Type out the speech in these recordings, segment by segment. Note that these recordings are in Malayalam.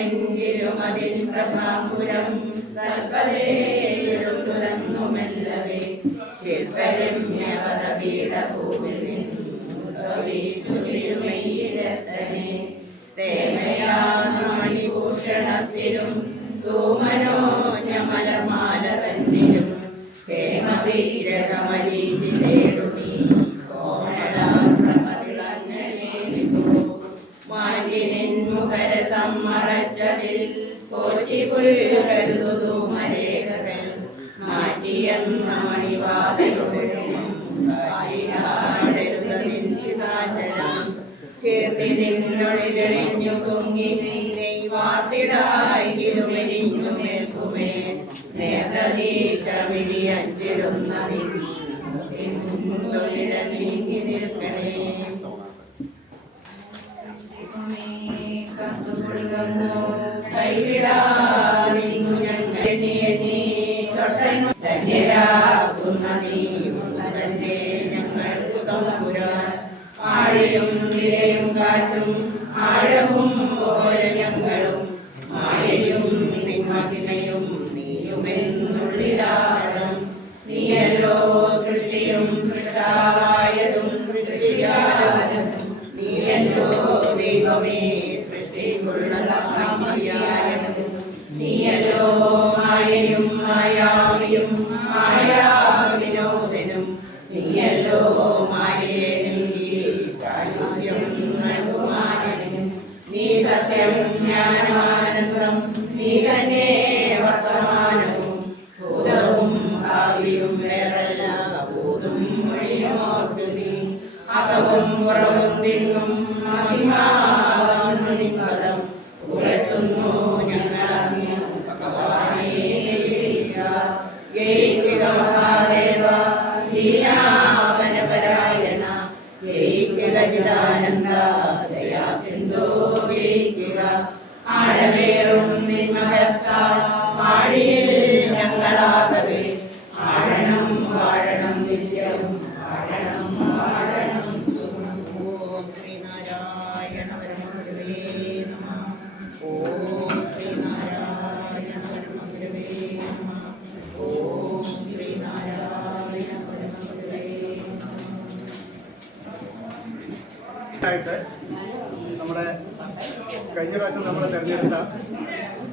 സർവമെങ്കിലും അതിൻ പ്രഭാപുരം സർവതേഴുതുറന്നു മെല്ലവേ ശില്പരമ്യപദപീഠഭൂവിൽ നിന്നുമയിലെത്തനെ സേമയാമണിഭൂഷണത്തിലും തൂമനോഞ്ഞമലമാല തന്നിലും ഹേമവിഗ്രഹമരീചി തേടുമീ കോമളാപ്രമതിളങ്ങളെ വിഭോ മാറ്റിനിൻ മുഖര സമ്മറച്ചതിൽ പോറ്റിപുൽകരുതു മരേഖകൾ മാറ്റിയെന്ന മണിവാതിലുകളും ചേർത്തിരിഞ്ഞൊഴിതെളിഞ്ഞു പൊങ്ങി നെയ്വാർത്തിടായിലുമെരിഞ്ഞു മേൽക്കുമേ നേതീച്ചമിഴി അഞ്ചിടുന്നതിൽ നീങ്ങി നിൽക്കണേ കണ്ടുകൊള്ളുന്നു കൈവിടാതിന്നു ഞങ്ങൾ എണ്ണി തൊട്ടു ധന്യരാകുന്ന നീ തന്നെ ഞങ്ങൾക്ക് തമ്പുരാൻ ആഴയും നിരയും കാറ്റും ആഴവും പോലെ ഞങ്ങളും മായയും നിന്മഹിമയും നീയുമെന്നുള്ളിലാടണം നീയല്ലോ സൃഷ്ടിയും സൃഷ്ടാവായതും സൃഷ്ടിയാലും നീയല്ലോ ദൈവമേ സൃഷ്ടിക്കുള്ള സാമഗ്രിയായതും നീയല്ലോ മായയും മായാവിയും മായാവിനോദനും നീയല്ലോ മായയെ നീ സത്യം ജ്ഞാനമാനന്ദം നീ തന്നെ വർത്തമാനവും ഭൂതവും ഭാവിയും വേറല്ല ഭൂതും മൊഴിയോർക്കുതി അകവും പുറവും തിങ്ങും മഹിമാവന്നു നിൻപദം ഉയർത്തുന്നു ഞങ്ങളങ്ങ് ഭഗവാനേ ജയിക്കുക മഹാദേവ ലീലാപരപരായണ ജയിക്കുക ചിദാനന്ദ ദയാ സിന്ധോ ജയിക്കുക ആഴവേറും നിന്മഹസ ആഴിയിൽ ഞങ്ങളാകവേ ആഴണം വാഴണം നിത്യവും ആഴണം വാഴണം ഓം ശ്രീനാരായണ പരമഗുരവേ നമഃ ഓം ശ്രീനാരായണ പരമഗുരവേ നമഃ ഓം ശ്രീനാരായണ പരമഗുരവേ ആയിട്ട് നമ്മുടെ കഴിഞ്ഞ പ്രാവശ്യം നമ്മൾ തിരഞ്ഞെടുത്ത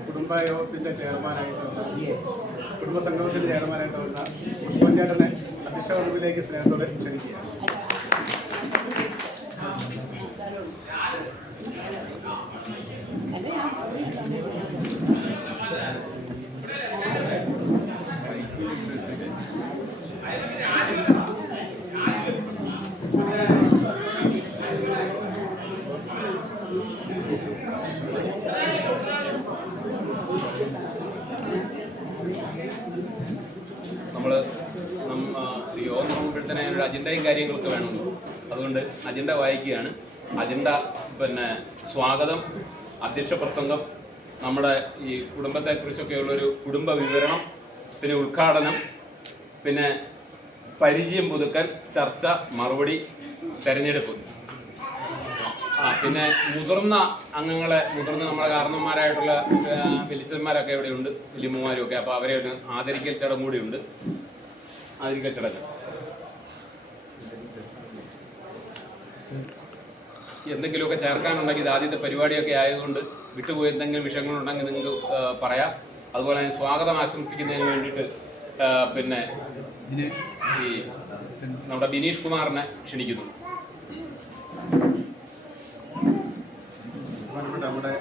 കുടുംബയോഗത്തിൻ്റെ ചെയർമാനായിട്ട് വന്ന കുടുംബസംഗമത്തിൻ്റെ ചെയർമാനായിട്ട് വന്ന പുഷ്പഞ്ചേട്ടനെ അധ്യക്ഷ പദവിയിലേക്ക് സ്നേഹത്തോടെ ക്ഷണിക്കുകയാണ്. നമ്മൾ യോഗം നോക്കുമ്പോഴത്തേനെ ഒരു അജണ്ടയും കാര്യങ്ങളൊക്കെ വേണമല്ലോ. അതുകൊണ്ട് അജണ്ട വായിക്കുകയാണ്. അജണ്ട സ്വാഗതം, അധ്യക്ഷ പ്രസംഗം, നമ്മുടെ ഈ കുടുംബത്തെക്കുറിച്ചൊക്കെയുള്ളൊരു കുടുംബ വിവരണം, പിന്നെ ഉദ്ഘാടനം, പിന്നെ പരിചയം പുതുക്കൽ, ചർച്ച, മറുപടി, തെരഞ്ഞെടുപ്പ്. പിന്നെ മുതിർന്ന അംഗങ്ങളെ, നമ്മുടെ കാരണന്മാരായിട്ടുള്ള വലിച്ചന്മാരൊക്കെ ഇവിടെയുണ്ട്, വലിയമ്മമാരും ഒക്കെ. അപ്പോൾ അവരെ ഒരു ആദരിക്കൽ ചടങ്ങ് കൂടിയുണ്ട്. ആദരിക്കൽ ചടങ്ങ് എന്തെങ്കിലുമൊക്കെ ചേർക്കാനുണ്ടെങ്കിൽ ഇത് ആദ്യത്തെ പരിപാടിയൊക്കെ ആയതുകൊണ്ട് വിട്ടുപോയി എന്തെങ്കിലും വിഷയങ്ങളുണ്ടെങ്കിൽ നിങ്ങൾക്ക് പറയാം. അതുപോലെ തന്നെ സ്വാഗതം ആശംസിക്കുന്നതിന് വേണ്ടിയിട്ട് ഈ നമ്മുടെ ബിനീഷ് കുമാറിനെ ക്ഷണിക്കുന്നു. നമ്മുടെ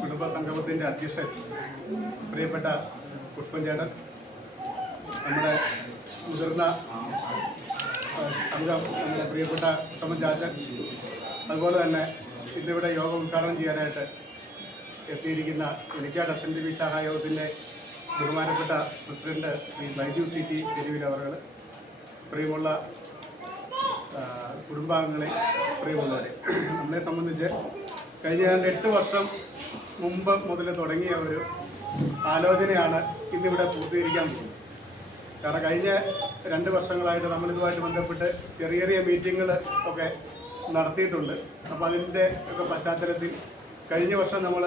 കുടുംബസംഗമത്തിൻ്റെ അധ്യക്ഷൻ പ്രിയപ്പെട്ട പുഷ്പഞ്ചേട്ടൻ, നമ്മുടെ മുതിർന്ന അംഗം നമ്മുടെ പ്രിയപ്പെട്ട ഉത്തമൻ ചാച്ചൻ, അതുപോലെ തന്നെ ഇന്നിവിടെ യോഗം ഉദ്ഘാടനം ചെയ്യാനായിട്ട് എത്തിയിരിക്കുന്ന എലിക്കാട് SNDP സഹായോഗത്തിൻ്റെ ബഹുമാനപ്പെട്ട പ്രസിഡന്റ് ശ്രീ ബൈജു CT തെരുവിൽ അവർ, പ്രിയമുള്ള കുടുംബാംഗങ്ങളെ, പ്രിയമുള്ളവരെ, നമ്മളെ സംബന്ധിച്ച് കഴിഞ്ഞ 8 വർഷം മുമ്പ് മുതൽ തുടങ്ങിയ ഒരു ആലോചനയാണ് ഇന്നിവിടെ പൂർത്തീകരിക്കാൻ പോകുന്നത്. കാരണം കഴിഞ്ഞ 2 വർഷങ്ങളായിട്ട് നമ്മളിതുമായിട്ട് ബന്ധപ്പെട്ട് ചെറിയ ചെറിയ മീറ്റിങ്ങുകൾ ഒക്കെ നടത്തിയിട്ടുണ്ട്. അപ്പോൾ അതിൻ്റെ ഒക്കെ പശ്ചാത്തലത്തിൽ കഴിഞ്ഞ വർഷം നമ്മൾ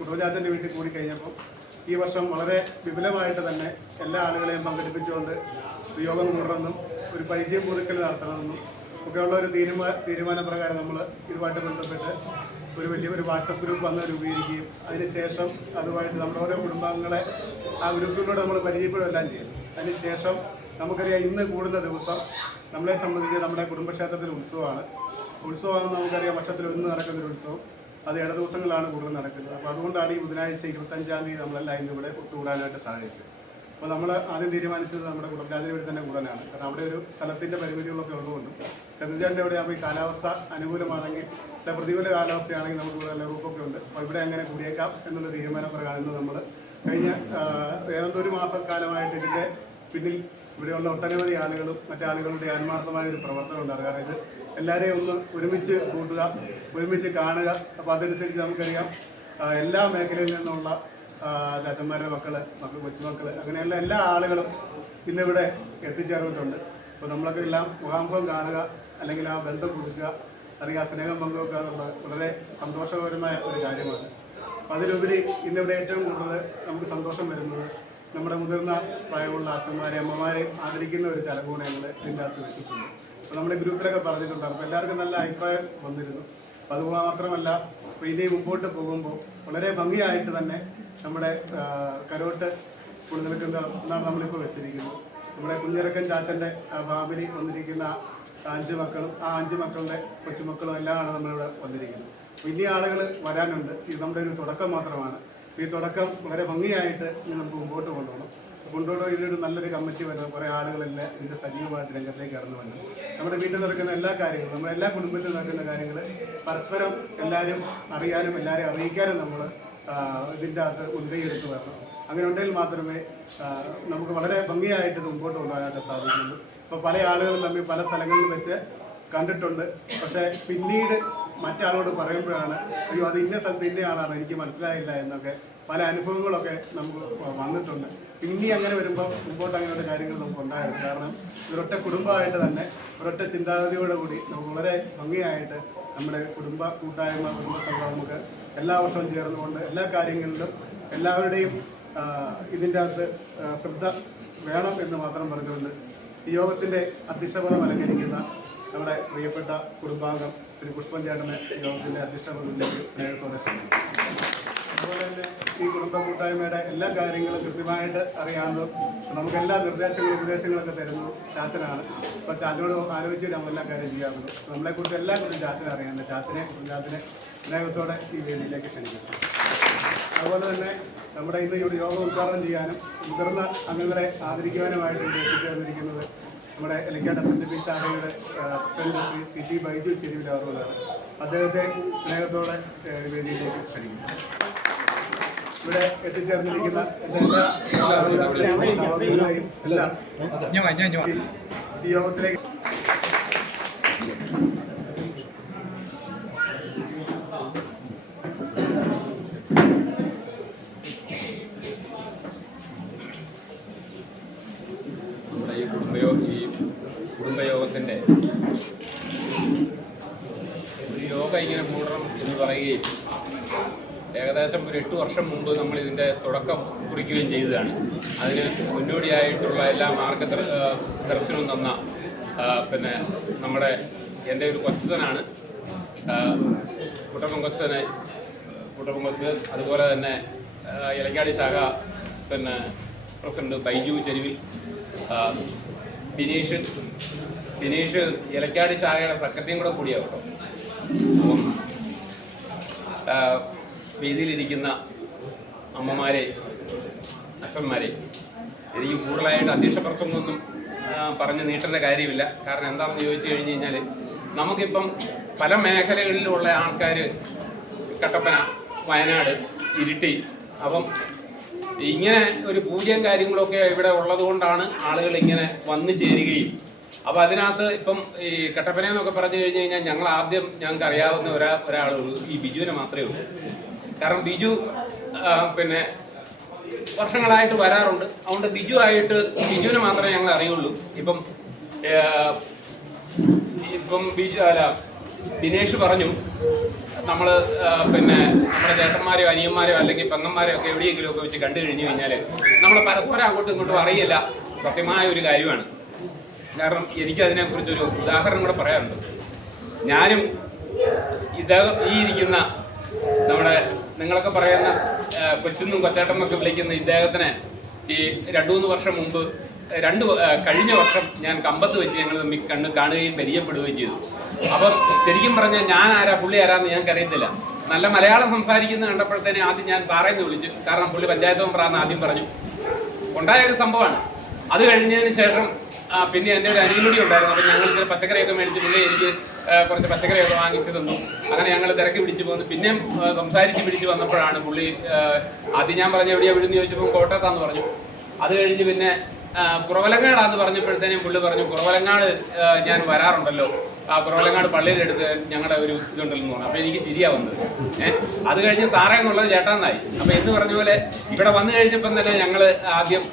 കുടുംബജാച്ചൻ്റെ വീട്ടിൽ കൂടി കഴിഞ്ഞപ്പോൾ ഈ വർഷം വളരെ വിപുലമായിട്ട് തന്നെ എല്ലാ ആളുകളെയും പങ്കെടുപ്പിച്ചുകൊണ്ട് ഒരു യോഗം കൂടണമെന്നും ഒരു പരിചയം പുതുക്കൽ നടത്തണമെന്നും ഒക്കെയുള്ള ഒരു തീരുമാനപ്രകാരം നമ്മൾ ഇതുമായിട്ട് ബന്ധപ്പെട്ട് ഒരു വാട്സപ്പ് ഗ്രൂപ്പ് വന്ന് രൂപീകരിക്കുകയും അതിനുശേഷം അതുമായിട്ട് നമ്മുടെ ഓരോ കുടുംബാംഗങ്ങളെ ആ ഗ്രൂപ്പിലൂടെ നമ്മൾ പരിചയപ്പെടുകയെല്ലാം ചെയ്യും. അതിനുശേഷം നമുക്കറിയാം ഇന്ന് കൂടുന്ന ദിവസം നമ്മളെ സംബന്ധിച്ച് നമ്മുടെ കുടുംബക്ഷേത്രത്തിൽ ഉത്സവമാണ്. ഉത്സവമാണെന്ന് നമുക്കറിയാം, വർഷത്തിൽ ഒന്ന് നടക്കുന്നൊരു ഉത്സവം. അത് ഇട ദിവസങ്ങളാണ് കൂടുതൽ നടക്കുന്നത്. അപ്പോൾ അതുകൊണ്ടാണ് ഈ ബുധനാഴ്ച 25-ാം തീയതി നമ്മളെല്ലാം ഇന്നിവിടെ ഒത്തുകൂടാനായിട്ട് സാധിച്ചത്. അപ്പോൾ നമ്മൾ ആദ്യം തീരുമാനിച്ചത് നമ്മുടെ കുടുംബരാജന് വേണ്ടി തന്നെ കൂടാനാണ്. കാരണം അവിടെ ഒരു സ്ഥലത്തിൻ്റെ പരിമിതികളൊക്കെ ഉള്ളതുകൊണ്ടും ചന്ദ്രചാണ്ടിൻ്റെ അവിടെ ആകുമ്പോൾ ഈ കാലാവസ്ഥ അനുകൂലമാണെങ്കിൽ പ്രതികൂല കാലാവസ്ഥയാണെങ്കിൽ നമുക്ക് ഇവിടെ നല്ല റൂപ്പൊക്കെ ഉണ്ട്. അപ്പോൾ ഇവിടെ അങ്ങനെ കൂടിയേക്കാം എന്നുള്ള തീരുമാനപ്രകാരം ഇന്ന് നമ്മൾ കഴിഞ്ഞ ഏതൊരു മാസക്കാലമായിട്ട് ഇതിൻ്റെ പിന്നിൽ ഇവിടെയുള്ള ഒട്ടനവധി ആളുകളും മറ്റാളുകളുടെ ആത്മാർത്ഥമായ ഒരു പ്രവർത്തനം ഉണ്ടാകും. കാരണം ഇത് എല്ലാവരെയും ഒന്ന് ഒരുമിച്ച് കൂട്ടുക, ഒരുമിച്ച് കാണുക. അപ്പോൾ അതനുസരിച്ച് നമുക്കറിയാം എല്ലാ മേഖലയിൽ നിന്നുള്ള അച്ഛന്മാരുടെ കൊച്ചുമക്കൾ അങ്ങനെയുള്ള എല്ലാ ആളുകളും ഇന്നിവിടെ എത്തിച്ചേർന്നിട്ടുണ്ട്. അപ്പോൾ നമ്മളൊക്കെ എല്ലാം മുഖാമുഖം കാണുക, അല്ലെങ്കിൽ ആ ബന്ധം പുതുക്കുക, അല്ലെങ്കിൽ ആ സ്നേഹം പങ്കുവെക്കുക എന്നുള്ളത് വളരെ സന്തോഷകരമായ ഒരു കാര്യമാണ്. അപ്പോൾ അതിലുപരി ഇന്നിവിടെ ഏറ്റവും കൂടുതൽ നമുക്ക് സന്തോഷം വരുന്നത് നമ്മുടെ മുതിർന്ന പ്രായമുള്ള അച്ഛന്മാരെ അമ്മമാരെ ആദരിക്കുന്ന ഒരു ചടങ്ങുകൂടെ ഞങ്ങൾ ഇതിൻ്റെ അകത്ത് വെച്ചിട്ടുണ്ട്. അപ്പോൾ നമ്മുടെ ഗ്രൂപ്പിലൊക്കെ പറഞ്ഞിട്ടുണ്ട്. അപ്പോൾ എല്ലാവർക്കും നല്ല അഭിപ്രായം വന്നിരുന്നു. അപ്പോൾ അതുപോലെ മാത്രമല്ല, അപ്പോൾ ഇനി മുമ്പോട്ട് പോകുമ്പോൾ വളരെ ഭംഗിയായിട്ട് തന്നെ നമ്മുടെ കരോട്ട് കൊണ്ടു നിൽക്കുന്ന എന്നാണ് നമ്മളിപ്പോൾ വെച്ചിരിക്കുന്നത്. നമ്മുടെ കുഞ്ഞിറക്കൻ ചാച്ചൻ്റെ ഫാമിലി വന്നിരിക്കുന്ന 5 മക്കളും ആ 5 മക്കളുടെ കൊച്ചുമക്കളും എല്ലാമാണ് നമ്മളിവിടെ വന്നിരിക്കുന്നത്. വലിയ ആളുകൾ വരാനുണ്ട്. ഇത് നമ്മുടെ ഒരു തുടക്കം മാത്രമാണ്. ഈ തുടക്കം വളരെ ഭംഗിയായിട്ട് ഇനി നമുക്ക് മുമ്പോട്ട് കൊണ്ടുപോകണം. ഇതിലൊരു നല്ലൊരു കമ്മിറ്റി വരുന്നത് കുറേ ആളുകളെല്ലാം ഇതിൻ്റെ സജീവമായിട്ട് രംഗത്തേക്ക് കടന്നു വന്നു. നമ്മുടെ വീട്ടിൽ നടക്കുന്ന എല്ലാ കാര്യങ്ങളും, നമ്മുടെ എല്ലാ കുടുംബത്തിൽ നടക്കുന്ന കാര്യങ്ങൾ പരസ്പരം എല്ലാവരും അറിയാനും എല്ലാവരെയും അറിയിക്കാനും നമ്മൾ ഇതിൻ്റെ അകത്ത് മുൻകൈ എടുത്ത് വരണം. അങ്ങനെ ഉണ്ടെങ്കിൽ മാത്രമേ നമുക്ക് വളരെ ഭംഗിയായിട്ട് മുമ്പോട്ട് കൊണ്ടുപോകാനായിട്ട് സാധിക്കുള്ളൂ. ഇപ്പോൾ പല ആളുകളും തമ്മിൽ പല സ്ഥലങ്ങളിൽ വെച്ച് കണ്ടിട്ടുണ്ട്. പക്ഷേ പിന്നീട് മറ്റാളോട് പറയുമ്പോഴാണ് അയ്യോ അത് ഇന്ന സ്ഥലത്ത് ഇന്ന ആളാണ്, എനിക്ക് മനസ്സിലായില്ല എന്നൊക്കെ പല അനുഭവങ്ങളൊക്കെ നമുക്ക് വന്നിട്ടുണ്ട്. ഇനി അങ്ങനെ വരുമ്പോൾ മുമ്പോട്ട് അങ്ങനെയുള്ള കാര്യങ്ങൾ നമുക്ക് ഉണ്ടായിരുന്നു. കാരണം ഒരൊറ്റ കുടുംബമായിട്ട് തന്നെ ഒരൊറ്റ ചിന്താഗതിയോടെ കൂടി നമുക്ക് വളരെ ഭംഗിയായിട്ട് നമ്മുടെ കുടുംബ കൂട്ടായ്മ കുടുംബസഭ നമുക്ക് എല്ലാ വർഷവും ചേർന്നുകൊണ്ട് എല്ലാ കാര്യങ്ങളിലും എല്ലാവരുടെയും ഇതിൻ്റെ അകത്ത് ശ്രദ്ധ വേണം എന്ന് മാത്രം പറഞ്ഞുകൊണ്ട് ഈ യോഗത്തിൻ്റെ അധ്യക്ഷപദം അലങ്കരിക്കുന്ന നമ്മുടെ പ്രിയപ്പെട്ട കുടുംബാംഗം ശ്രീ പുഷ്പൻ ചേട്ടനെ യോഗത്തിൻ്റെ അധ്യക്ഷപദത്തിലേക്ക് സ്നേഹത്തോടെ അതുപോലെ തന്നെ ഈ കുടുംബ കൂട്ടായ്മയുടെ എല്ലാ കാര്യങ്ങളും കൃത്യമായിട്ട് അറിയാവുന്നതും നമുക്കെല്ലാ ഉപദേശങ്ങളൊക്കെ തരുന്നതും ചാച്ചനാണ്. അപ്പോൾ ചാച്ചനോട് ആലോചിച്ച് നമ്മളെല്ലാ കാര്യം ചെയ്യാറുണ്ട്. നമ്മളെക്കുറിച്ച് എല്ലാ കുറിച്ചും ചാച്ചനെ അറിയാറുണ്ട്. ചാച്ചനെ സ്നേഹത്തോടെ ഈ വേദിയിലേക്ക് ക്ഷണിക്കുന്നു. അതുപോലെ തന്നെ നമ്മുടെ ഇന്ന് ഇവിടെ യോഗം ഉദ്ഘാടനം ചെയ്യാനും മുതിർന്ന അംഗങ്ങളെ ആദരിക്കുവാനുമായിട്ട് ഇവിടെ എത്തിച്ചേർന്നിരിക്കുന്നത് നമ്മുടെ എലക്കാട് SNDP ശാഖയുടെ പ്രസിഡന്റ് ശ്രീ CT ബൈജു ചെരുവിൽ അവറുകളാണ്. അദ്ദേഹത്തെ സ്നേഹത്തോടെ വേദിയിലേക്ക് ക്ഷണിക്കുന്നു. ഇവിടെ എത്തിച്ചേർന്നിരിക്കുന്ന എൻ്റെ എല്ലാ സഹോദരങ്ങളെയും എല്ലാം ഈ യോഗത്തിലേക്ക് കുടുംബയോഗത്തിൻ്റെ ഒരു യോഗ ഇങ്ങനെ കൂടണം എന്ന് പറയുകയും ഏകദേശം ഒരു 8 വർഷം മുമ്പ് നമ്മൾ ഇതിൻ്റെ തുടക്കം കുറിക്കുകയും ചെയ്തതാണ്. അതിന് മുന്നോടിയായിട്ടുള്ള എല്ലാ മാർഗദർശനവും തന്ന പിന്നെ നമ്മുടെ എൻ്റെ ഒരു കൊച്ചനാണ് കുട്ടപ്പൻ കൊച്ചൻ, അതുപോലെ തന്നെ ഇലക്കാടി ശാഖ പിന്നെ പ്രസിഡന്റ് ബൈജു ചെരുവിൽ, ബിനീഷ് ഇലക്കാടി ശാഖയുടെ സെക്രട്ടറിയും കൂടെ കൂടിയാണ് കേട്ടോ. അപ്പം വേദിയിലിരിക്കുന്ന അമ്മമാരെ അച്ഛന്മാരെ എനിക്ക് കൂടുതലായിട്ട് അധ്യക്ഷ പ്രസംഗമൊന്നും പറഞ്ഞ് നീട്ടേണ്ട കാര്യമില്ല. കാരണം എന്താണെന്ന് ചോദിച്ചു കഴിഞ്ഞ് കഴിഞ്ഞാൽ നമുക്കിപ്പം പല മേഖലകളിലുള്ള ആൾക്കാർ കട്ടപ്പന, വയനാട്, ഇരിട്ടി, അപ്പം ഇങ്ങനെ ഒരു പൂജയും കാര്യങ്ങളൊക്കെ ഇവിടെ ഉള്ളത് കൊണ്ടാണ് ആളുകൾ ഇങ്ങനെ വന്നു ചേരുകയും. അപ്പോൾ അതിനകത്ത് ഇപ്പം ഈ കട്ടപ്പനയെന്നൊക്കെ പറഞ്ഞു കഴിഞ്ഞ് കഴിഞ്ഞാൽ ഞങ്ങൾക്ക് അറിയാവുന്ന ഒരാളുള്ളൂ, ഈ ബിജുവിനെ മാത്രമേ ഉള്ളൂ. കാരണം ബിജു പിന്നെ വർഷങ്ങളായിട്ട് വരാറുണ്ട്. അതുകൊണ്ട് ബിജുവിനെ മാത്രമേ ഞങ്ങൾ അറിയുള്ളൂ. ഇപ്പം ദിനേഷ് പറഞ്ഞു നമ്മൾ പിന്നെ നമ്മുടെ ചേട്ടന്മാരെയോ അനിയന്മാരെയോ അല്ലെങ്കിൽ പെങ്ങന്മാരെയോ ഒക്കെ എവിടെയെങ്കിലും ഒക്കെ വെച്ച് കണ്ടു കഴിഞ്ഞു കഴിഞ്ഞാൽ നമ്മൾ പരസ്പരം അങ്ങോട്ടും ഇങ്ങോട്ടും അറിയില്ല. സത്യമായ ഒരു കാര്യമാണ്. കാരണം എനിക്ക് അതിനെക്കുറിച്ചൊരു ഉദാഹരണം കൂടെ പറയാറുണ്ട്. ഞാനും ഈ ഇരിക്കുന്ന നമ്മുടെ നിങ്ങളൊക്കെ പറയുന്ന കൊച്ചുന്നും കൊച്ചാട്ടന്നൊക്കെ വിളിക്കുന്ന ഇദ്ദേഹത്തിനെ ഈ 2-3 വർഷം മുമ്പ് കഴിഞ്ഞ വർഷം ഞാൻ കമ്പത്ത് വെച്ച് ഞങ്ങൾ തമ്മിൽ കാണുകയും പരിചയപ്പെടുകയും ചെയ്തു. അപ്പം ശരിക്കും പറഞ്ഞാൽ ഞാൻ ആരാ പുള്ളി ആരാന്ന് ഞങ്ങൾക്ക് അറിയത്തില്ല. നല്ല മലയാളം സംസാരിക്കുന്ന കണ്ടപ്പോഴത്തേനെ ആദ്യം ഞാൻ സാറേന്ന് വിളിച്ചു. കാരണം പുള്ളി പഞ്ചായത്ത് മെമ്പറാന്ന് ആദ്യം പറഞ്ഞു. ഉണ്ടായ ഒരു സംഭവമാണ്. അത് കഴിഞ്ഞതിന് ശേഷം പിന്നെ എൻ്റെ ഒരു അനിയനുകൂടി ഉണ്ടായിരുന്നു. അപ്പം ഞങ്ങൾ ചില പച്ചക്കറിയൊക്കെ മേടിച്ച് പുള്ളി എനിക്ക് കുറച്ച് പച്ചക്കറിയൊക്കെ വാങ്ങിച്ചു തന്നു. അങ്ങനെ ഞങ്ങൾ തിരക്ക് പിടിച്ച് പോന്നു. പിന്നെയും സംസാരിച്ച് പിടിച്ച് വന്നപ്പോഴാണ് പുള്ളി ആദ്യം ഞാൻ പറഞ്ഞു എവിടെയാണ് വീടെന്ന് ചോദിച്ചപ്പോൾ കോട്ടയത്താന്ന് പറഞ്ഞു. അത് കഴിഞ്ഞ് പിന്നെ കുറവലങ്ങാടാന്ന് പറഞ്ഞപ്പോഴത്തേനും പുള്ളി പറഞ്ഞു കുറവലങ്ങാട് ഞാൻ വരാറുണ്ടല്ലോ, ആ കുറവലങ്ങാട് പള്ളിയുടെ അടുത്ത് ഞങ്ങളുടെ ഒരു ഇതുണ്ടല്ലോ എന്ന് പറഞ്ഞു. അപ്പോൾ എനിക്ക് ചിരിയാ വന്നത്. അത് കഴിഞ്ഞ് സാറേ എന്നുള്ളത് ചേട്ടാന്നായി. അപ്പോൾ എന്ന് പറഞ്ഞ പോലെ ഇവിടെ വന്നു കഴിഞ്ഞപ്പം തന്നെ ഞങ്ങൾ ആദ്യം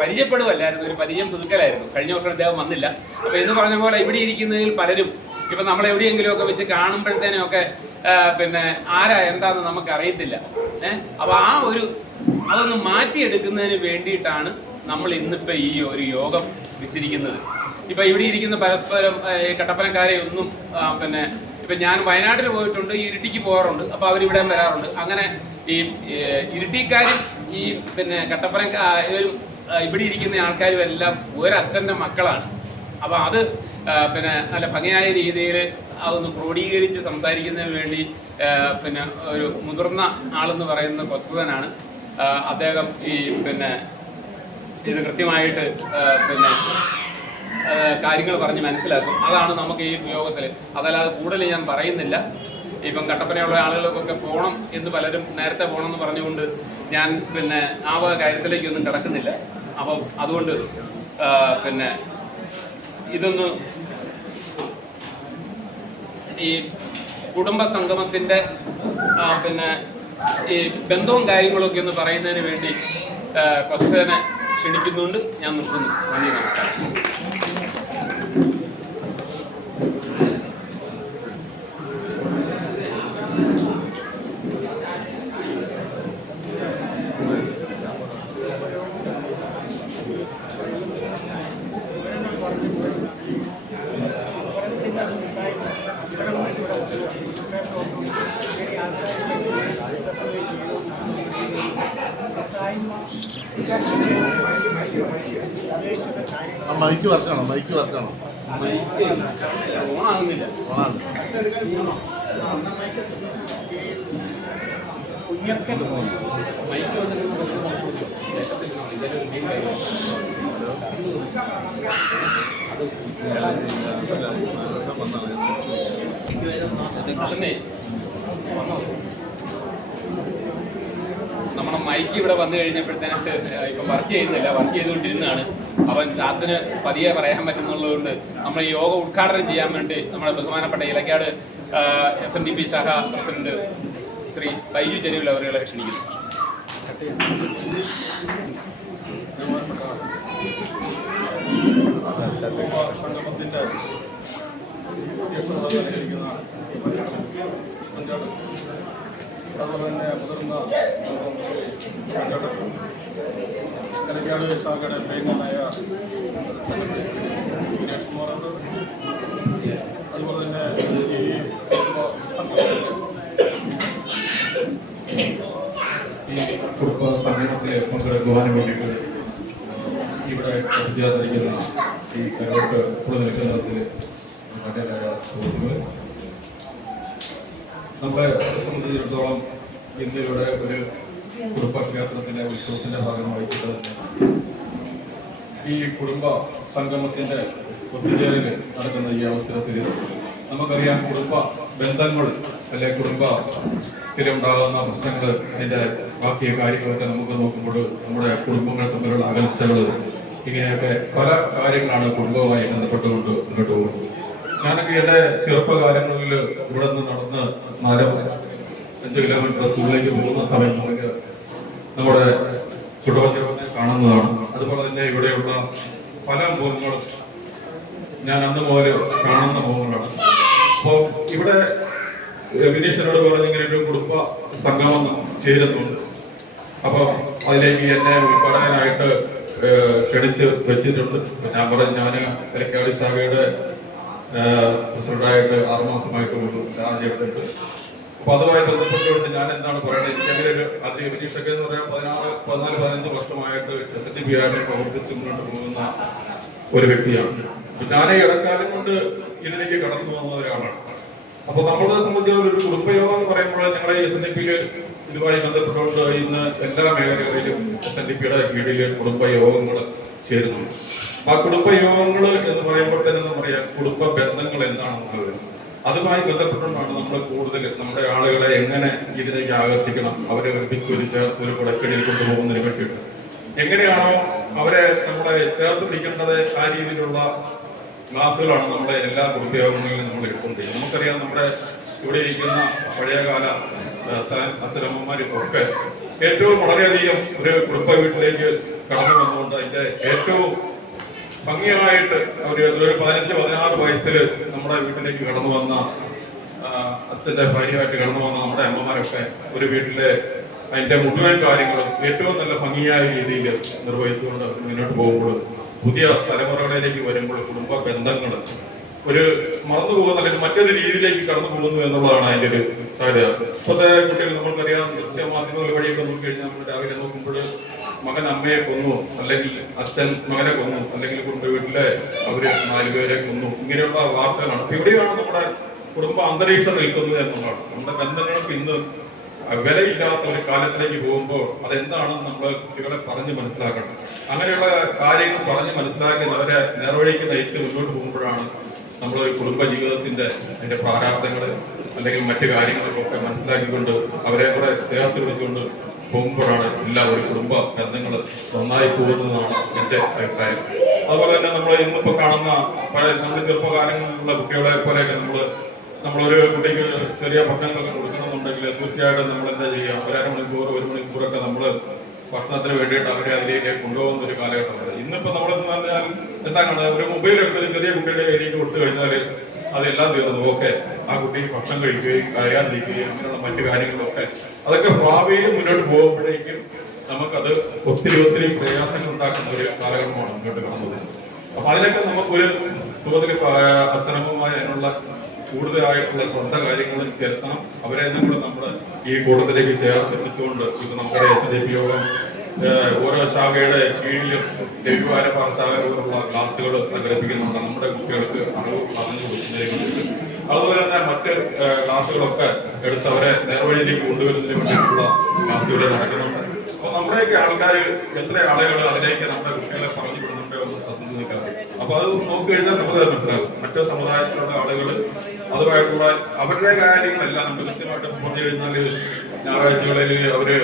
പരിചയപ്പെടുവല്ലായിരുന്നു, ഒരു പരിചയം പുതുക്കലായിരുന്നു. കഴിഞ്ഞ വർഷം അദ്ദേഹം വന്നില്ല. അപ്പോൾ എന്ന് പറഞ്ഞ പോലെ ഇവിടെ ഇരിക്കുന്നതിൽ പലരും ഇപ്പം നമ്മളെവിടെയെങ്കിലും ഒക്കെ വെച്ച് കാണുമ്പോഴത്തേനും ഒക്കെ പിന്നെ ആരാ എന്താണെന്ന് നമുക്ക് അറിയത്തില്ല. അപ്പോൾ അതൊന്ന് മാറ്റിയെടുക്കുന്നതിന് വേണ്ടിയിട്ടാണ് നമ്മൾ ഇന്നിപ്പോൾ ഈ ഒരു യോഗം വെച്ചിരിക്കുന്നത്. ഇപ്പം ഇവിടെ ഇരിക്കുന്ന പരസ്പരം കട്ടപ്പനക്കാരെ ഒന്നും പിന്നെ ഇപ്പം ഞാൻ വയനാട്ടിൽ പോയിട്ടുണ്ട്, ഇരിട്ടിക്ക് പോകാറുണ്ട്. അപ്പോൾ അവരിവിടെ വരാറുണ്ട്. അങ്ങനെ ഈ ഇരിട്ടിക്കാരും ഈ പിന്നെ കട്ടപ്പനക്കാരും ഇവിടെ ഇരിക്കുന്ന ആൾക്കാരും എല്ലാം ഒരച്ഛൻ്റെ മക്കളാണ്. അപ്പോൾ അത് പിന്നെ നല്ല ഭംഗിയായ രീതിയിൽ അതൊന്ന് ക്രോഡീകരിച്ച് സംസാരിക്കുന്നതിന് വേണ്ടി പിന്നെ ഒരു മുതിർന്ന ആളെന്ന് പറയുന്ന കൊച്ചതനാണ് അദ്ദേഹം. ഈ പിന്നെ ഇത് കൃത്യമായിട്ട് പിന്നെ കാര്യങ്ങൾ പറഞ്ഞ് മനസ്സിലാക്കും. അതാണ് നമുക്ക് ഈ യോഗത്തിൽ. അതല്ലാതെ കൂടുതൽ ഞാൻ പറയുന്നില്ല. ഇപ്പം കട്ടപ്പനയുള്ള ആളുകൾക്കൊക്കെ പോകണം എന്ന് പലരും നേരത്തെ പോകണം എന്ന് പറഞ്ഞുകൊണ്ട് ഞാൻ പിന്നെ ആ കാര്യത്തിലേക്കൊന്നും കിടക്കുന്നില്ല. അപ്പം അതുകൊണ്ട് പിന്നെ ഇതൊന്ന് ഈ കുടുംബ സംഗമത്തിൻ്റെ പിന്നെ ഈ ബന്ധവും കാര്യങ്ങളൊക്കെ ഒന്ന് പറയുന്നതിന് വേണ്ടി കൊച്ചനെ ക്ഷണിക്കുന്നുണ്ട്. ഞാൻ നിർത്തുന്നു. നന്ദി, നമസ്കാരം. മൈക്ക് വർക്കാണോ? മൈക്ക് വർക്കാണോ? ഓണാകുന്നില്ല. നമ്മുടെ മൈക്ക് ഇവിടെ വന്നു കഴിഞ്ഞപ്പോഴത്തേന് ഇപ്പം വർക്ക് ചെയ്യുന്നില്ല, വർക്ക് ചെയ്തുകൊണ്ടിരുന്നതാണ്. അപ്പം ചാച്ചന് പതിയെ പറയാൻ പറ്റുന്നുള്ളതുകൊണ്ട് നമ്മൾ ഈ യോഗ ഉദ്ഘാടനം ചെയ്യാൻ വേണ്ടി നമ്മുടെ ബഹുമാനപ്പെട്ട ഇലക്കാട് SNDP ശാഖ പ്രസിഡന്റ് ശ്രീ ബൈജു ചെരുവിൽ അവരെ ക്ഷണിക്കുന്നു. സംഗമത്തിൻ്റെ അതുപോലെ തന്നെ മുതിർന്ന ഇലക്കാട് ശാഖയുടെ പ്രേമനായ ദിനേഷ് കുമാറുണ്ട്. അതുപോലെ തന്നെ ഈ കുടുംബ സംഗമത്തിൽ പങ്കെടുക്കുവാനും വേണ്ടിയിട്ട് ഇവിടെ വിദ്യാർത്ഥിക്കുന്ന ഈ കരോട്ട് കൂടെ നിൽക്കുന്നതിൽ മറ്റേതായ സുഹൃത്തുക്കൾ, നമ്മളെ സംബന്ധിച്ചിടത്തോളം ഇന്ത്യയുടെ ഒരു കുടുംബക്ഷേത്രത്തിൻ്റെ ഉത്സവത്തിൻ്റെ ഭാഗമായിട്ട് തന്നെ ഈ കുടുംബ സംഗമത്തിൻ്റെ ഒത്തുചേരൽ നടക്കുന്ന ഈ അവസരത്തിൽ നമുക്കറിയാം, കുടുംബ ബന്ധങ്ങൾ അല്ലെ കുടുംബത്തിലുണ്ടാകുന്ന പ്രശ്നങ്ങൾ, അതിൻ്റെ ബാക്കി കാര്യങ്ങളൊക്കെ നമുക്ക് നോക്കുമ്പോൾ നമ്മുടെ കുടുംബങ്ങൾ തമ്മിലുള്ള അകൽച്ചകൾ, ഇങ്ങനെയൊക്കെ പല കാര്യങ്ങളാണ് കുടുംബവുമായി ബന്ധപ്പെട്ടുകൊണ്ട് മുന്നോട്ട് പോകുന്നത്. ഞാനൊക്കെ എൻ്റെ ചെറുപ്പകാലങ്ങളിൽ ഇവിടെ നിന്ന് നടന്ന് 4-5 കിലോമീറ്റർ സ്കൂളിലേക്ക് പോകുന്ന സമയത്ത് നമ്മുടെ കുടുംബത്തെ കാണുന്നതാണ്. അതുപോലെ തന്നെ ഇവിടെയുള്ള പല മുഖങ്ങളും ഞാൻ അന്ന് മുതൽ കാണുന്ന മുഖങ്ങളാണ്. അപ്പോൾ ഇവിടെ വിനീഷനോട് പറഞ്ഞ് ഇങ്ങനെ ഒരു കുടുംബ സംഗമം ചേരുന്നുണ്ട്. അപ്പം അതിലേക്ക് എന്നെ ഉൾപ്പെടാനായിട്ട് ക്ഷണിച്ച് വെച്ചിട്ടുണ്ട്. ഞാൻ പറഞ്ഞു ഞാൻ തലക്കാട് ശാഖയുടെ പ്രസിഡന്റായിട്ട് 6 മാസമായിട്ടുള്ളൂ ചാർജ് എടുത്തിട്ട്. അപ്പൊ അതുമായി ബന്ധപ്പെട്ടുകൊണ്ട് ഞാൻ എന്താണ് പറയുന്നത്, എനിക്കങ്ങനെ ഒരു അതിൽ വിനീഷൊക്കെ എന്ന് പറയാൻ 14-15 വർഷമായിട്ട് SNDP ആയിട്ട് പ്രവർത്തിച്ച് മുന്നോട്ട് പോകുന്ന ഒരു വ്യക്തിയാണ്. ഞാൻ ഈ ഇടക്കാലം കൊണ്ട് ഇതിലേക്ക് കടന്നു വന്ന ഒരാളാണ്. അപ്പൊ നമ്മളെ സംബന്ധിച്ച ഒരു കുടുംബയോഗം എന്ന് പറയുമ്പോൾ ഞങ്ങളെ SNDP-യിൽ ഇതുമായി ബന്ധപ്പെട്ടുകൊണ്ട് ഇന്ന് എല്ലാ മേഖലകളിലും SNDP-യുടെ കീഴിൽ കുടുംബയോഗങ്ങൾ ചേരുന്നുണ്ട്. ആ കുടുംബയോഗങ്ങൾ എന്ന് പറയുമ്പോൾ തന്നെ നമുക്കറിയാം കുടുംബ ബന്ധങ്ങൾ എന്താണെന്നുള്ളത്. അതുമായി ബന്ധപ്പെട്ടുകൊണ്ടാണ് നമ്മൾ കൂടുതൽ നമ്മുടെ ആളുകളെ എങ്ങനെ ഇതിലേക്ക് ആകർഷിക്കണം, അവരെ ഒരുമിച്ച് ഒരു കുടക്കീഴിൽ കൊണ്ടുപോകുന്നതിന് വേണ്ടിയിട്ട് എങ്ങനെയാണോ അവരെ നമ്മളെ ചേർത്ത് പിടിക്കേണ്ടത് ആ രീതിയിലുള്ള ക്ലാസ്സുകളാണ് നമ്മുടെ എല്ലാ കുടുംബയോഗങ്ങളിലും നമ്മൾ എടുത്തുകൊണ്ടിരിക്കുന്നത്. നമുക്കറിയാം നമ്മുടെ ഇവിടെ ഇരിക്കുന്ന പഴയകാല അച്ഛനമ്മമാർക്കൊക്കെ ഏറ്റവും വളരെയധികം ഒരു കുടുംബ വീട്ടിലേക്ക് കടന്നു വന്നുകൊണ്ട് അതിന്റെ ഏറ്റവും ഭംഗിയായിട്ട് ഒരു 15-16 വയസ്സിൽ നമ്മുടെ വീട്ടിലേക്ക് കടന്നു വന്ന അച്ഛന്റെ ഭാര്യയായിട്ട് കടന്നു വന്ന നമ്മുടെ അമ്മമാരൊക്കെ ഒരു വീട്ടിലെ അതിന്റെ മുഴുവൻ കാര്യങ്ങളും ഏറ്റവും നല്ല ഭംഗിയായ രീതിയിൽ നിർവഹിച്ചുകൊണ്ട് മുന്നോട്ട് പോകുമ്പോൾ പുതിയ തലമുറകളിലേക്ക് വരുമ്പോൾ കുടുംബ ബന്ധങ്ങൾ ഒരു മറന്നു പോകുന്ന അല്ലെങ്കിൽ മറ്റൊരു രീതിയിലേക്ക് കടന്നു പോകുന്നു എന്നുള്ളതാണ് അതിന്റെ ഒരു സാധ്യത. ഇപ്പോഴത്തെ കുട്ടികൾ നമ്മൾക്കറിയാം ദൃശ്യമാധ്യമങ്ങൾ വഴിയൊക്കെ നോക്കിക്കഴിഞ്ഞാൽ നമ്മൾ രാവിലെ നോക്കുമ്പോൾ മകൻ അമ്മയെ കൊന്നു, അല്ലെങ്കിൽ അച്ഛൻ മകനെ കൊന്നു, അല്ലെങ്കിൽ കുടുംബ വീട്ടിലെ അവര് 4 പേരെ കൊന്നു, ഇങ്ങനെയുള്ള വാർത്തകളാണ്. അപ്പൊ ഇവിടെയാണ് നമ്മുടെ കുടുംബ അന്തരീക്ഷം നിൽക്കുന്നത് എന്നുള്ളതാണ്. നമ്മുടെ ബന്ധങ്ങൾക്ക് ഇന്ന് വിലയില്ലാത്ത ഒരു കാലത്തിലേക്ക് പോകുമ്പോൾ അതെന്താണെന്ന് നമ്മൾ കുട്ടികളെ പറഞ്ഞ് മനസ്സിലാക്കണം. അങ്ങനെയുള്ള കാര്യങ്ങൾ പറഞ്ഞ് മനസ്സിലാക്കി അവരെ നേർവഴിക്ക് നയിച്ച് മുന്നോട്ട് പോകുമ്പോഴാണ് നമ്മൾ കുടുംബ ജീവിതത്തിന്റെ അതിന്റെ പ്രാരാബ്ദങ്ങൾ അല്ലെങ്കിൽ മറ്റു കാര്യങ്ങളൊക്കെ മനസ്സിലാക്കിക്കൊണ്ട് അവരെ കൂടെ ചേർത്ത് പിടിച്ചുകൊണ്ട് പോകുമ്പോഴാണ് എല്ലാവരും കുടുംബ ബന്ധങ്ങൾ നന്നായി പോകുന്നതാണ് എന്റെ അഭിപ്രായം. അതുപോലെ തന്നെ നമ്മൾ ഇന്നിപ്പോ കാണുന്ന പഴയ നമ്മുടെ ചെറുപ്പകാലങ്ങളിലുള്ള കുട്ടികളെ പോലെയൊക്കെ നമ്മളൊരു കുട്ടിക്ക് ചെറിയ ഭക്ഷണങ്ങളൊക്കെ കൊടുക്കണമെന്നുണ്ടെങ്കിൽ തീർച്ചയായിട്ടും നമ്മൾ എന്താ ചെയ്യുക, 1 മണിക്കൂർ 1 മണിക്കൂറൊക്കെ നമ്മൾ ഭക്ഷണത്തിന് വേണ്ടിയിട്ട് അവരെ അതിലേക്ക് കൊണ്ടുപോകുന്ന ഒരു കാലഘട്ടമാണ്. ഇന്നിപ്പോ നമ്മളെന്ന് പറഞ്ഞാൽ എന്താണ് ഒരു മൊബൈൽ എടുത്തൊരു ചെറിയ കുട്ടിയുടെ കയ്യിലേക്ക് കൊടുത്തു കഴിഞ്ഞാൽ അതെല്ലാം തീർന്നു. ഓക്കെ, ആ കുട്ടി ഭക്ഷണം കഴിക്കുകയും കഴിയാതിരിക്കുകയും അങ്ങനെയുള്ള മറ്റു കാര്യങ്ങളൊക്കെ അതൊക്കെ ഭാവിയിൽ മുന്നോട്ട് പോകുമ്പോഴേക്കും നമുക്കത് ഒത്തിരി പ്രയാസങ്ങൾ ഉണ്ടാക്കുന്ന ഒരു കാലഘട്ടമാണ് മുന്നോട്ട് കാണുന്നത്. അപ്പൊ അതിനൊക്കെ നമുക്കൊരു സുഖത്തിൽ അച്ഛനമ്മമായ അതിനുള്ള കൂടുതലായിട്ടുള്ള ശ്രദ്ധ കാര്യങ്ങളിൽ ചേർത്തണം. അവരെ നമ്മൾ ഈ കൂട്ടത്തിലേക്ക് ചേർത്ത് പിടിച്ചുകൊണ്ട് ഇപ്പൊ നമ്മുടെ SNDP യോഗം ഓരോ ശാഖയുടെ കീഴിലും രവിവാര പാഠശാലകളിലുള്ള ക്ലാസ്സുകൾ സംഘടിപ്പിക്കുന്നുണ്ട്. നമ്മുടെ കുട്ടികൾക്ക് അറിവ് പറഞ്ഞു കൊടുക്കുന്നതിന് വേണ്ടിയിട്ട് അതുപോലെ തന്നെ മറ്റ് ക്ലാസ്സുകളൊക്കെ എടുത്തവരെ നേർവഴിയിലേക്ക് കൊണ്ടുവരുന്നതിന് വേണ്ടിയിട്ടുള്ള ക്ലാസ്സുകൾ നടക്കുന്നുണ്ട്. അപ്പൊ നമ്മുടെയൊക്കെ ആൾക്കാർ എത്ര ആളുകൾ അതിലേക്ക് നമ്മുടെ കുട്ടികളെ പറഞ്ഞു വിടുന്നുണ്ട് എന്ന് ശ്രദ്ധിച്ചു നിൽക്കാം. അപ്പൊ അത് നോക്കിക്കഴിഞ്ഞാൽ നമുക്ക് മനസ്സിലാകും മറ്റു സമുദായത്തിലുള്ള ആളുകൾ അതുമായിട്ടുള്ള അവരുടെ കാര്യങ്ങളെല്ലാം നമ്മൾ കൃത്യമായിട്ട് പറഞ്ഞു കഴിഞ്ഞാൽ ഞായറാഴ്ചകളിൽ അവര്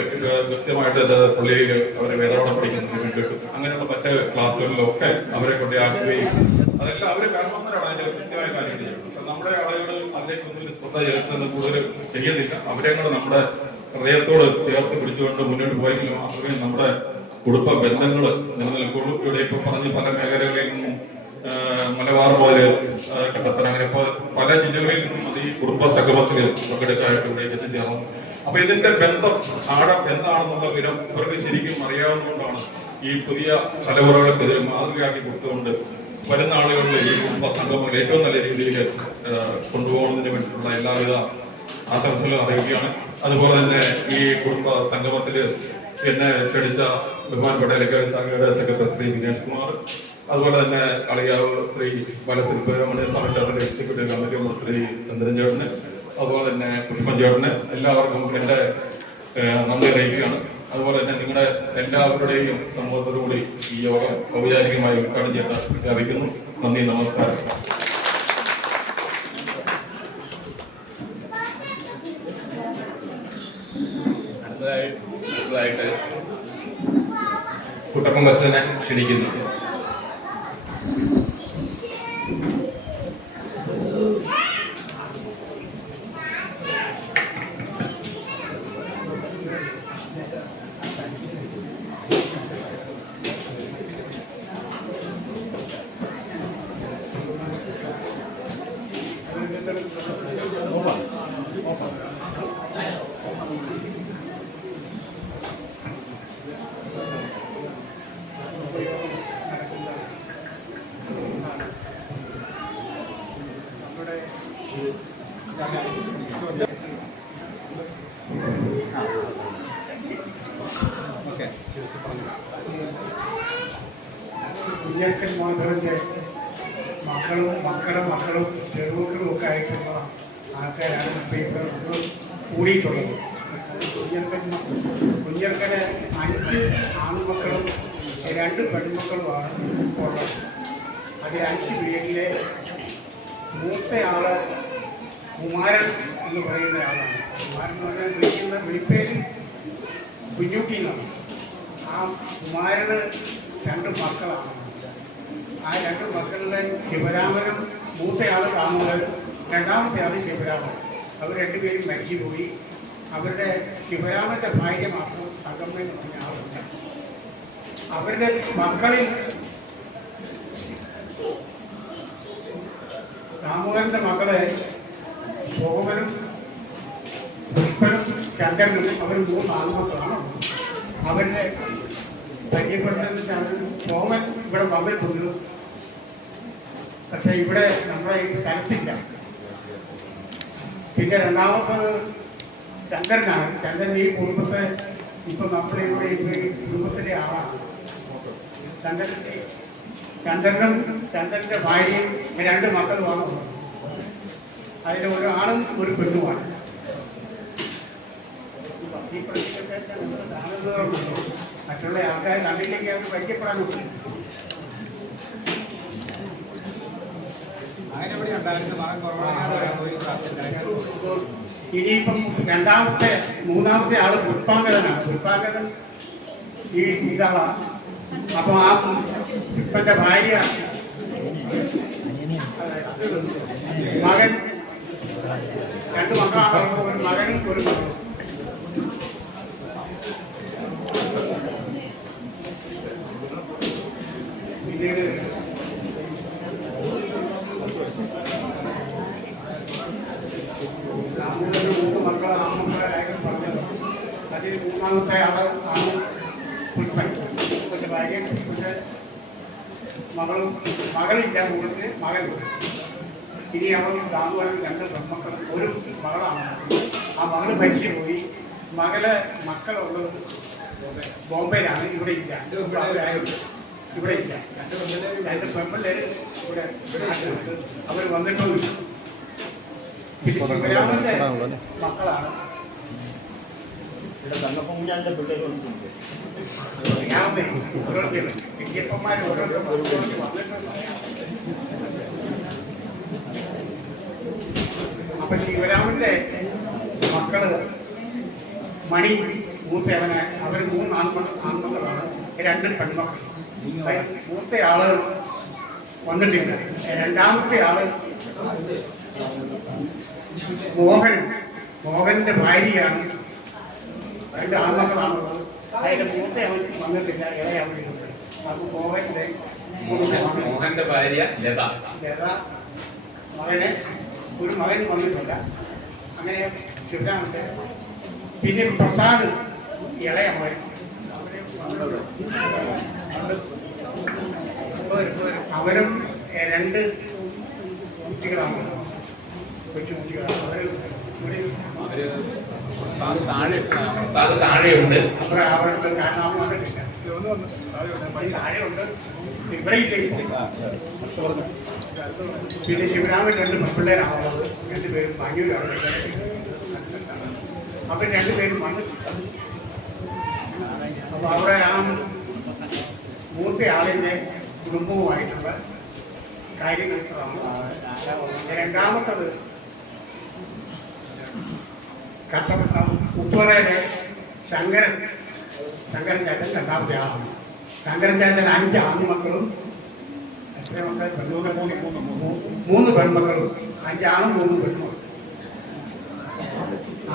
കൃത്യമായിട്ട് പള്ളിയിൽ അവരെ വേദപാഠം പഠിക്കുന്നതിന് വേണ്ടിയിട്ട് അങ്ങനെയുള്ള മറ്റ് ക്ലാസ്സുകളിലൊക്കെ അവരെ കൊണ്ടാക്കുകയും അതെല്ലാം അവര് കാരണവന്മാരാണ് അതിന്റെ കൃത്യമായ കാര്യങ്ങൾ ചെയ്യുന്നത്. പക്ഷെ നമ്മുടെ ആളുകൾ അതിലേക്കൊന്നും ശ്രദ്ധ ചെലുത്തുന്നത് കൂടുതൽ ചെയ്യുന്നില്ല. അവരെ കൂടെ നമ്മുടെ ഹൃദയത്തോട് ചേർത്ത് പിടിച്ചുകൊണ്ട് മുന്നോട്ട് പോയെങ്കിൽ മാത്രമേ നമ്മുടെ കുടുംബ ബന്ധങ്ങൾ നിലനിൽക്കുള്ളൂ. ഇവിടെ ഇപ്പൊ പറഞ്ഞ് പല മേഖലകളിൽ നിന്നും മലബാർ മുതൽ കട്ടപ്പന അങ്ങനെ ഇപ്പൊ പല ജില്ലകളിൽ നിന്നും അത് ഈ കുടുംബ സംഗമത്തിൽ പങ്കെടുക്കാനായിട്ട് ഇവിടെ എത്തിച്ചേർന്നു. അപ്പൊ ഇതിന്റെ ബന്ധം ആഴം എന്താണെന്നുള്ള വിവരം ഇവർക്ക് ശരിക്കും അറിയാവുന്നതുകൊണ്ടാണ് ഈ പുതിയ തലമുറകൾക്കെതിരെ മാതൃകയാക്കി കൊടുത്തുകൊണ്ട് വരുന്ന ആളുകളിൽ ഈ കുടുംബ സംഗമങ്ങൾ ഏറ്റവും നല്ല രീതിയിൽ കൊണ്ടുപോകുന്നതിന് വേണ്ടിയിട്ടുള്ള എല്ലാവിധ ആശംസകളും അറിയുകയാണ്. അതുപോലെ തന്നെ ഈ കുടുംബ സംഗമത്തിൽ എന്നെ ക്ഷണിച്ച ബഹുമാനപ്പെട്ട തലക്കാട് ശാഖയുടെ സെക്രട്ടറി ശ്രീ ദിനേഷ് കുമാർ, അതുപോലെ തന്നെ കളിയാവ് ശ്രീ ബാലസുബ്രഹ്മണ്യ സ്വാമി ചാറിന്റെ എക്സിക്യൂട്ടീവ് കമ്മിറ്റി മെമ്പർ ശ്രീ ചന്ദ്രൻ ചേട്ടന്, അതുപോലെ തന്നെ പുഷ്പൻ ചേട്ടന് എല്ലാവർക്കും എന്റെ നന്ദി അറിയിക്കുകയാണ്. അതുപോലെ തന്നെ നിങ്ങളുടെ എല്ലാവരുടെയും സമ്മതത്തോടുകൂടി ഈ യോഗം ഔപചാരികമായി ഉദ്ഘാടനം ചെയ്ത് പ്രഖ്യാപിക്കുന്നു. നന്ദി, നമസ്കാരം. അടുത്തതായിട്ട് കുട്ടപ്പൻ ബസ്സിനെ ക്ഷണിക്കുന്നു. കുഞ്ഞക്കൻ മാധവന്റെ മക്കളും ചെറുമക്കളും ഒക്കെ ആയിട്ടുള്ള ആൾക്കാരാണ് ഇപ്പോൾ കൂടിയിട്ടുള്ളത്. കുഞ്ഞക്കന് 5 ആൺമക്കളും 2 പെൺമക്കളുമാണ് ഉള്ളത്. അതിൽ 5 പേരിലെ മൂത്തയാള് കുമാരൻ എന്ന് പറയുന്ന ആളാണ്. കുമാരൻ എന്ന് പറഞ്ഞാൽ വിളിപ്പേര് കുഞ്ഞുട്ടി എന്നാണ്. ആ കുമാരന് 2 മക്കളാണ്. ആ 2 മക്കളുടെ ശിവരാമനും മൂത്തയാള് കാമുകനും രണ്ടാമത്തെ ആള് ശിവരാമൻ. അവർ 2 പേരും മരിച്ചുപോയി. അവരുടെ ശിവരാമന്റെ ഭാര്യ മാത്രം തങ്കമ്മ എന്ന് പറഞ്ഞ ആളുണ്ട്. അവരുടെ മക്കളിൽ കാമുകന്റെ മക്കളെ സോമനും പുഷ്പനും ചന്ദ്രനും അവർ 3 ആൺമക്കളാണ്. അവരുടെ പരിചയപ്പെടുന്നത് സോമൻ ഇവിടെ വന്നിട്ടുണ്ട്, പക്ഷെ ഇവിടെ നമ്മുടെ ഈ സ്ഥലത്തില്ല. പിന്നെ രണ്ടാമത്തത് ചന്ദ്രനാണ്. ചന്ദ്രൻ ഈ കുടുംബത്തെ ഇപ്പം നമ്മുടെ ഇവിടെ ഈ കുടുംബത്തിലെ ആളാണ്. ചന്ദ്രന്റെ ഭാര്യയും 2 മക്കളുമാണ് ഉള്ളത്. അതിൽ ഒരു ആണും ഒരു പെണ്ണുമാണ്. ഈ പ്രദേശത്തെ മറ്റുള്ള ആൾക്കാർ കണ്ടില്ലെങ്കിൽ അത് പരിചയപ്പെടാനുണ്ട്. ഇനിയിപ്പം മൂന്നാമത്തെ ആള് പുഷ്പാങ്കരനാണ്. പുഷ്പാങ്കരൻ ഈ ഇതാളാണ്. അപ്പൊ ആ പുഷ്പന്റെ ഭാര്യ മകൻ 2 മക്കളാണ്. ഒരു മകനും ഒരു മകളും. പിന്നീട് രാമൂരിന് 3 മക്കളെ ആൺമക്കളെ കാര്യം പറഞ്ഞത്. അതിൽ മൂന്നാമത്തെ ആള് ആണ് പുഷ്പൻ. പുഷ്പന്റെ ഭാര്യ പുഷ്പന്റെ മകളില്ല, കൂട്ടത്തിൽ മകനുണ്ട്. ഇനി അവൾ ദാമുവാനും 2 പെൺമക്കളും ഒരു മകളാണ്. ആ മകള് മരിച്ചുപോയി. മക്കളുള്ളത് ബോംബെയിലാണ്. ഇവിടെ ഇല്ല. ഇവിടെ ഇല്ല. 2 പെൺപിള്ളേര് ഇവിടെ അവർ വന്നിട്ടുമില്ല. പിന്നെ ശിവരാമന്റെ മക്കളാണ് വിദ്യപ്പന്മാർ ഓരോരോ വന്നിട്ടുണ്ട്. അപ്പൊ ശിവരാമന്റെ മക്കള് മണി മൂത്തവന് അവർ 3 ആൺമക്കളാണ്, 2 പെൺമക്കൾ. മൂത്തയാള് വന്നിട്ടില്ല. രണ്ടാമത്തെ ആള് മോഹന്റെ ഭാര്യയാണ്. 2 ആൺമക്കളാണുള്ളത്. അതിന്റെ മൂത്തയവൻ വന്നിട്ടില്ല, ഇളയവനുണ്ട്. അത് മോഹന്റെ ഭാര്യ ലത. ഒരു മകൻ വന്നിട്ടില്ല. അങ്ങനെ ശിവരാമന്റെ പിന്നെ പ്രസാദ് ഇളയ മകൻ അവരും 2 കുട്ടികളാണ്, കൊച്ചു കുട്ടികളാണ്. താഴെയുണ്ട്. താഴെയുണ്ട്. ഇവിടെ പിന്നെ ശിവരാമൻ 2 പെൺപിള്ളേരാണുള്ളത്. 2 പേരും ബാംഗ്ലൂരാണ്. അപ്പം 2 പേരും വന്നിട്ടുണ്ട്. അപ്പോൾ അവിടെ ആ മൂത്തയാളിൻ്റെ കുടുംബവുമായിട്ടുള്ള കാര്യങ്ങൾ ഇത്രയാണ്. രണ്ടാമത്തത് ഉപ്പുറയിലെ ശങ്കരൻ ചാറ്റൻ രണ്ടാമത്തെ ആളാണ്. ശങ്കരൻ ചാറ്റൻ 5 ആൺമക്കളും എത്ര മക്കൾ? 3 പെൺമക്കളും. 5 ആണും 3 പെൺമക്കളും.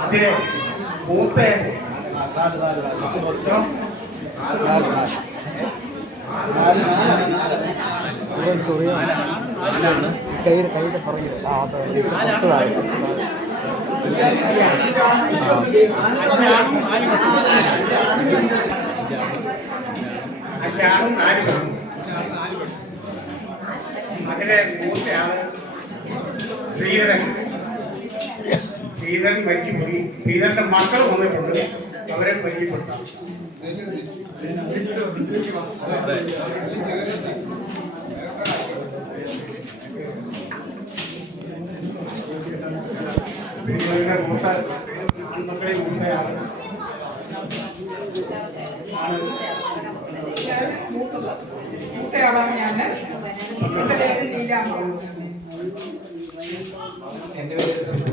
അതിലെ മൂത്ത കൈയുടെ പറഞ്ഞു അതിലെ മൂത്തയാള് ശ്രീധരൻ ശ്രീധരൻ മരിച്ചുപോയി. ശ്രീധരന്റെ മക്കൾ വന്നിട്ടുണ്ട്, അവരെ പരിചയപ്പെടുത്താം. ശ്രീധരന്റെ മൂത്ത ആൺമക്കളെ മൂത്തയാണ് മൂത്തയാളാണ് ഞാൻ. എൻ്റെ പേര് നീലാമ്മ. എൻ്റെ പേര് സുധു.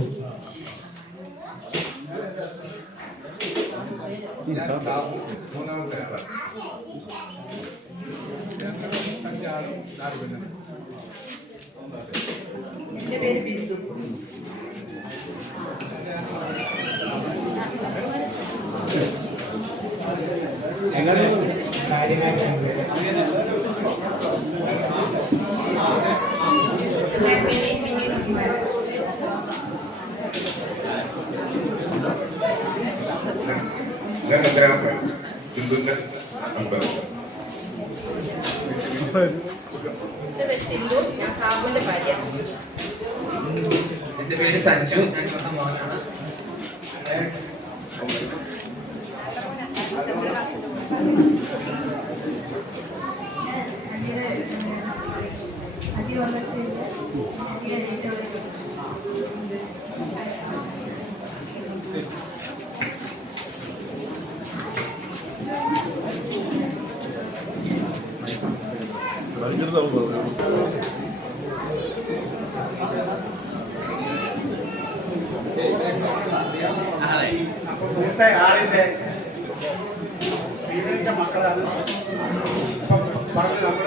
ഞാൻ സാബു, മൂന്നാമത്തെ ആളാണ്. എൻ്റെ പേര് ബിന്ദു. ഞാൻ എത്രയാണ് ഹിന്ദുവിന്റെ ഹസ്ബൻഡ്. ഞാൻ സാബുവിൻ്റെ ഭാര്യ. എൻ്റെ പേര് സഞ്ജു, ഞാൻ സ്വന്തം മോനാണ്. അജി വന്നിട്ട് അജിയുടെ ഏറ്റവും മൂത്ത ആളിന്റെ ശ്രീധരന്റെ മക്കളാണ് പറഞ്ഞ് നമ്മൾ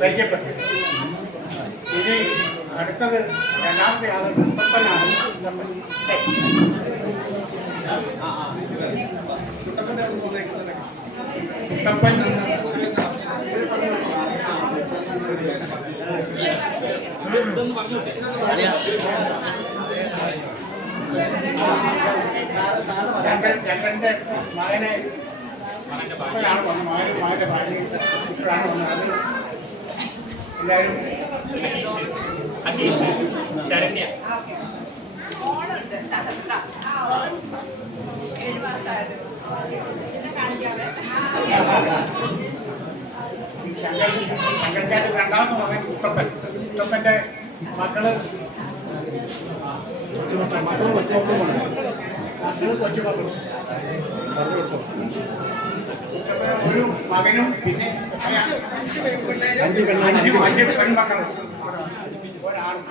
പരിചയപ്പെട്ടത്. ഇനി അടുത്തത് രണ്ടാമത്തെ ആള് മുത്തപ്പനാണ്. മുത്തപ്പൻ ചന്ദ്രന്റെ മകനെ ഇപ്പോഴാണ് വന്നത്. മകന്റെ ഭാര്യ ഇപ്പോഴാണ് വന്നത്. അത് എല്ലാവരും ശരണ്യ ശങ്കരചാര്യ രണ്ടാമത്തെ മകൻ മുത്തപ്പൻ. മുത്തപ്പന്റെ മക്കള് കൊച്ചുമക്കളും ഒരു മകനും പിന്നെ അഞ്ച് പെൺമക്കളും ഒരാളും.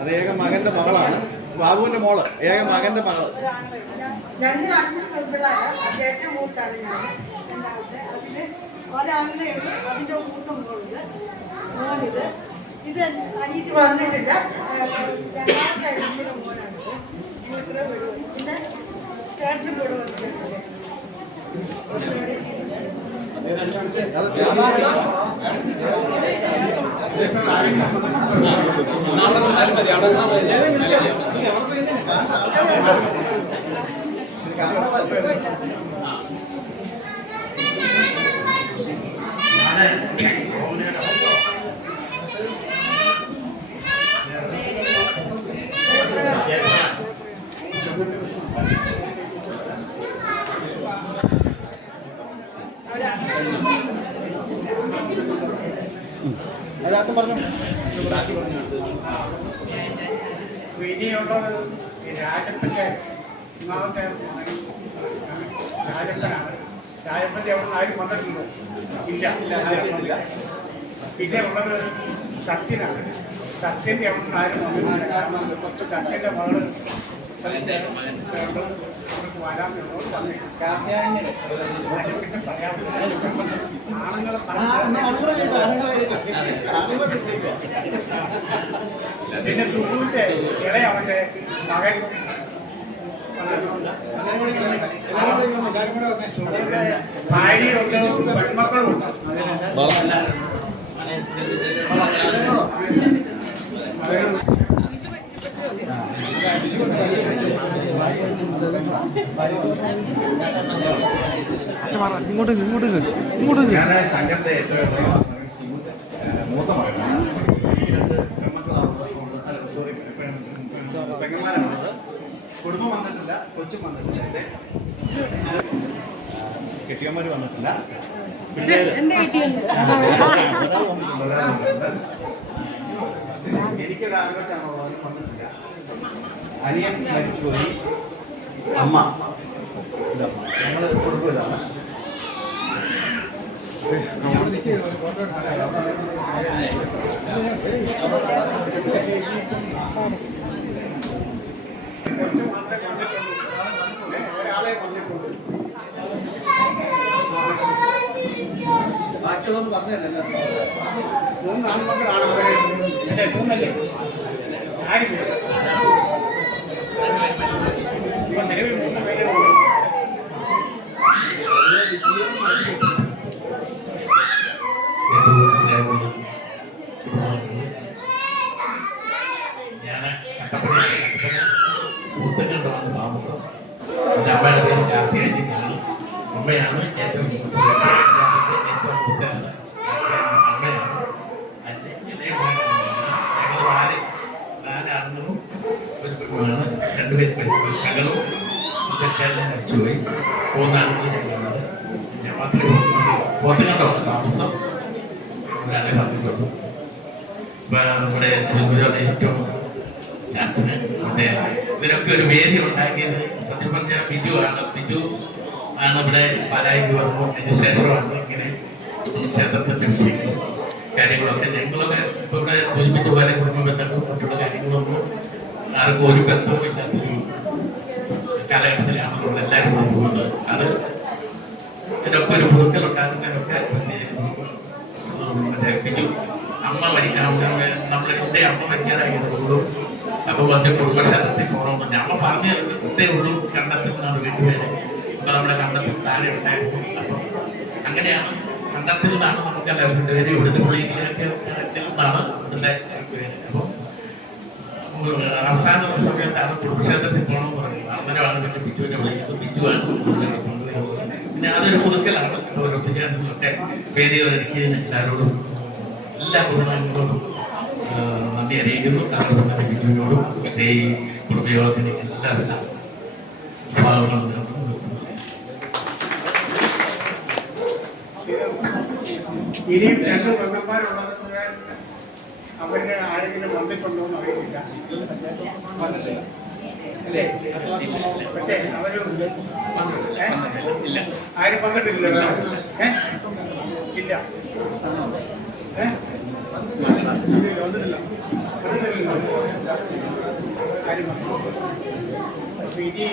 അത് ഏക മകന്റെ മകളാണ്. ബാബുവിന്റെ മോള് ഏക മകന്റെ മകൾ. ഞങ്ങൾ 5 പെൺപിള്ളേരാണ്. അദ്ദേഹത്തെ മൂത്താണ് ഞാൻ. രണ്ടാമത്തെ അതിന് ഒരാളിനെ ഉള്ളു. അതിൻ്റെ മൂത്ത മോളുണ്ട്. മോനിത് ഇത് അനീതി വന്നിട്ടില്ല. രണ്ടാമത്തെ അനിയത്തിൻ്റെ മോനാണിത്. ഇത്ര വീട് പിന്നെ ചേട്ടനും കൂടെ വന്നിട്ടുണ്ട്. ഇനിയുള്ളത് രാജപ്പന്റെ ഒന്നാമത്തെ രാജപ്പനാണ്. രാജപ്പന്റെ അവിടെ ആരും വന്നിട്ടുണ്ട് ഇല്ല. പിന്നെ ഉള്ളത് സത്യനാണ്. സത്യന്റെ അവിടെ നിന്ന് ആരും വന്നിട്ടില്ല. കാരണം സത്യന്റെ മകള് വരാനുള്ളവർ വന്നിട്ടില്ല. പിന്നെ പറയാൻ ആണുങ്ങളെ പിന്നെ തുമ്പൂന്റെ ഇളയ അവന്റെ മകൻ ഭാര്യയുണ്ട്, പെൺമക്കളുണ്ട്. ഇങ്ങോട്ട് ഞാൻ ശങ്കരന്റെ ഏറ്റവും പെങ്ങന്മാരാണുള്ളത്. കുടുംബം വന്നിട്ടില്ല, കൊച്ചും വന്നിട്ടില്ല. കെട്ടിയന്മാർ വന്നിട്ടില്ല. പിള്ളേര് ഒരാൾ വന്നിട്ടുണ്ട്. എനിക്കൊരു ആലോചന വന്നിട്ടില്ല. അനിയൻ മരിച്ചുപോയി. അമ്മ ഞങ്ങൾ കുടുംബം ഇതാണ്. ഒരാളെ വന്നിട്ടുണ്ട്. ബാക്കിയുള്ളതൊന്നും പറഞ്ഞല്ലോ. 3 ആൺമക്കളാണ് അവരെ. അല്ലേ 3 അല്ലേ? ആരും ഇപ്പം നിലവിൽ 3 പേരേ ഉള്ളൂ. ഞാൻ കൂട്ടുകണ്ടാണ് താമസം. എൻ്റെ അമ്മയുടെ പേര് കാർത്തികേയനാണ്. അമ്മയാണ് ഏറ്റവും മൂത്ത അമ്മയാണ്. എൻ്റെ ഇളയ ഞങ്ങൾ 4 ആണുങ്ങളും ഒരു പെണ്ണുമാണ്. 2 പേര് പഠിച്ചു. ഞങ്ങളും ഇതൊക്കെയെല്ലാം മരിച്ചുപോയി. 3 ആണുങ്ങൾ ഞങ്ങളുണ്ട്. ഞാൻ മാത്രമേ പോത്തങ്കണ്ടാണ് താമസം. ഒരാളെ പറഞ്ഞിട്ടുള്ളൂ. നമ്മുടെ ശില്പയുടെ ഏറ്റവും ചാച്ചന് മറ്റേ ഇതിനൊക്കെ ഒരു വേദി ഉണ്ടാക്കിയത് സത്യം പറഞ്ഞാൽ ബിജു ആണ്. ബിജു ആണ് ഇവിടെ പാലായിക്ക് വന്നു. അതിന് ശേഷമാണ് ഇങ്ങനെ ക്ഷേത്രത്തിൻ്റെ വിഷയങ്ങളും കാര്യങ്ങളൊക്കെ ഞങ്ങളൊക്കെ ഇപ്പോൾ ഇവിടെ സൂചിപ്പിച്ച പോലെ കുടുംബ ബന്ധങ്ങളും മറ്റുള്ള കാര്യങ്ങളൊന്നും ആർക്കും ഒരു ബന്ധവും ഇല്ലാത്തൊരു കാലഘട്ടത്തിലാണ് നമ്മളെല്ലാവരും പോകുന്നത്. അത് ഇതിനൊക്കെ ഒരു പുതുക്കൽ ഉണ്ടാക്കുന്നതിനൊക്കെ മറ്റേ ബിജു അമ്മ നമ്മളെ അമ്മ മരിക്കാനായിട്ടുള്ളൂ. അപ്പോൾ എൻ്റെ കുടുംബക്ഷേത്രത്തിൽ പോകണമെന്ന് അമ്മ പറഞ്ഞ് ഇതേ ഉള്ളൂ. കണ്ടത്തിൽ നിന്നാണ് വീട്ടുപേര്. അപ്പോൾ നമ്മുടെ കണ്ടത്തിൽ താഴെ ഉണ്ടായിരുന്നു. അപ്പം അങ്ങനെയാണ് കണ്ടത്തിൽ നിന്നാണ് നമുക്കെല്ലാം വീട്ടുപേര്. ഇവിടുത്തെ പുള്ളിയിലേക്ക് കണ്ടത്തിൽ നിന്നാണ് ഇവിടുത്തെ വീട്ടുപേര്. അപ്പോൾ അവസാന സമയത്താണ് കുടുംബക്ഷേത്രത്തിൽ പോകണമെന്ന് പറയുന്നത്. അന്നേരമാണ് പിന്നെ ബിജുവിനെ വിളിക്കുന്നത്. ബിജുവാണ് കൊണ്ടുവരുന്നത്. പിന്നെ അതൊരു പുതുക്കലാണ്. ഇപ്പോൾ ഒരു ഒത്തുചേർന്നതൊക്കെ വേദികൾ ഒരുക്കിയതിന് എല്ലാവരോടും എല്ലാ കുടുംബങ്ങളോടും നന്ദി അറിയിക്കുന്നു. കാരണം ബിജുവിനോടും ഈ കുടുംബയോഗത്തിന് എല്ലാവിധ ഭാവങ്ങളും നിർത്തുന്നു. ഇനിയും 2 പെങ്ങന്മാരുള്ളത് അവരുടെ ആരെങ്കിലും വന്നിട്ടുണ്ടോ എന്ന് അറിയില്ല. അല്ലേ? പക്ഷേ അവര് ആരും വന്നിട്ടില്ല. ഇല്ല. വന്നിട്ടില്ല. ആരും ഇനി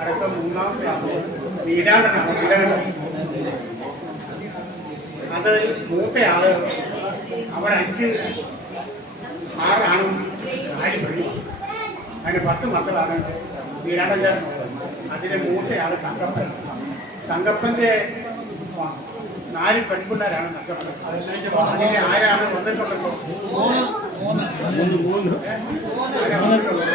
അടുത്ത 3ാമത്തെ ആള് വീരാടനാണ്. വീരാടൻ അത് മൂത്തയാള് അവർ 5 6 ആണും 4 പെണ്ണും. അതിന് 10 മക്കളാണ് വീരാടൻ്റെ. അതിലെ മൂത്തയാള് തങ്കപ്പൻ. തങ്കപ്പൻ്റെ 4 പെൺപിള്ളേരാണ് തങ്കപ്പൻ. അതിനെ ആരാണ് വന്നിട്ടുണ്ടല്ലോ? 3 ആരാ വന്നിട്ടുള്ളത്?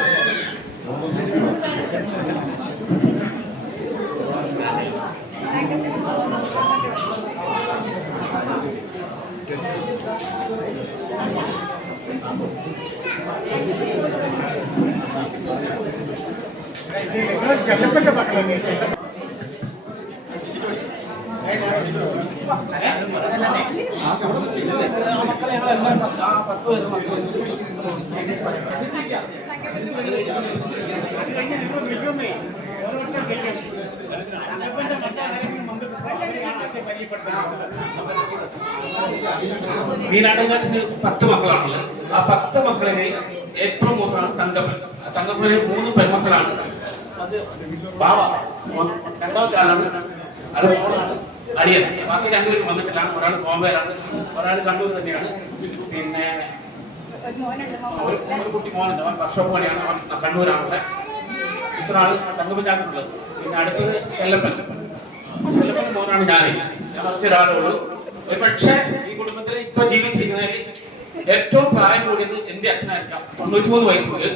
നിങ്ങൾ ചെല്ലപ്പെട്ട മക്കളല്ലേ? മീനാട്ടങ്കാച്ചിന് 10 മക്കളാണുള്ളത്. ആ 10 മക്കളിലെ ഏറ്റവും മൂത്താണ് തങ്കപ്പൻ. തങ്കപ്പന് 3 പെൺമക്കളാണ്. അത് ബാവ, 2ാമത്തെ ആളാണ്. അത് മോളാണ് അരിയൻ. ബാക്കി 2 പേരും വന്നിട്ടില്ല. ഒരാൾ ബോംബെയിലാണ്, ഒരാൾ കണ്ണൂർ തന്നെയാണ്. പിന്നെ ഒരു കുട്ടി മോനുണ്ട്. അവൻ വർഷോപ്പ് പണിയാണ്. അവൻ കണ്ണൂരാണുള്ളത്. ഇത്രയാണ് തങ്കപ്പൻ ചാച്ചനുള്ളത്. പിന്നെ അടുത്തത് ചെല്ലപ്പൻ. ചെല്ലപ്പൻ മോനാണ് ഞാൻ. ഒരാളേ ഉള്ളൂ. പക്ഷേ ഈ കുടുംബത്തിൽ ഇപ്പൊ ജീവിച്ചിരിക്കുന്നതിൽ ഏറ്റവും പ്രായം കൂടിയത് എന്റെ അച്ഛനായിരിക്കാം. 93 വയസ്സ് മുതൽ.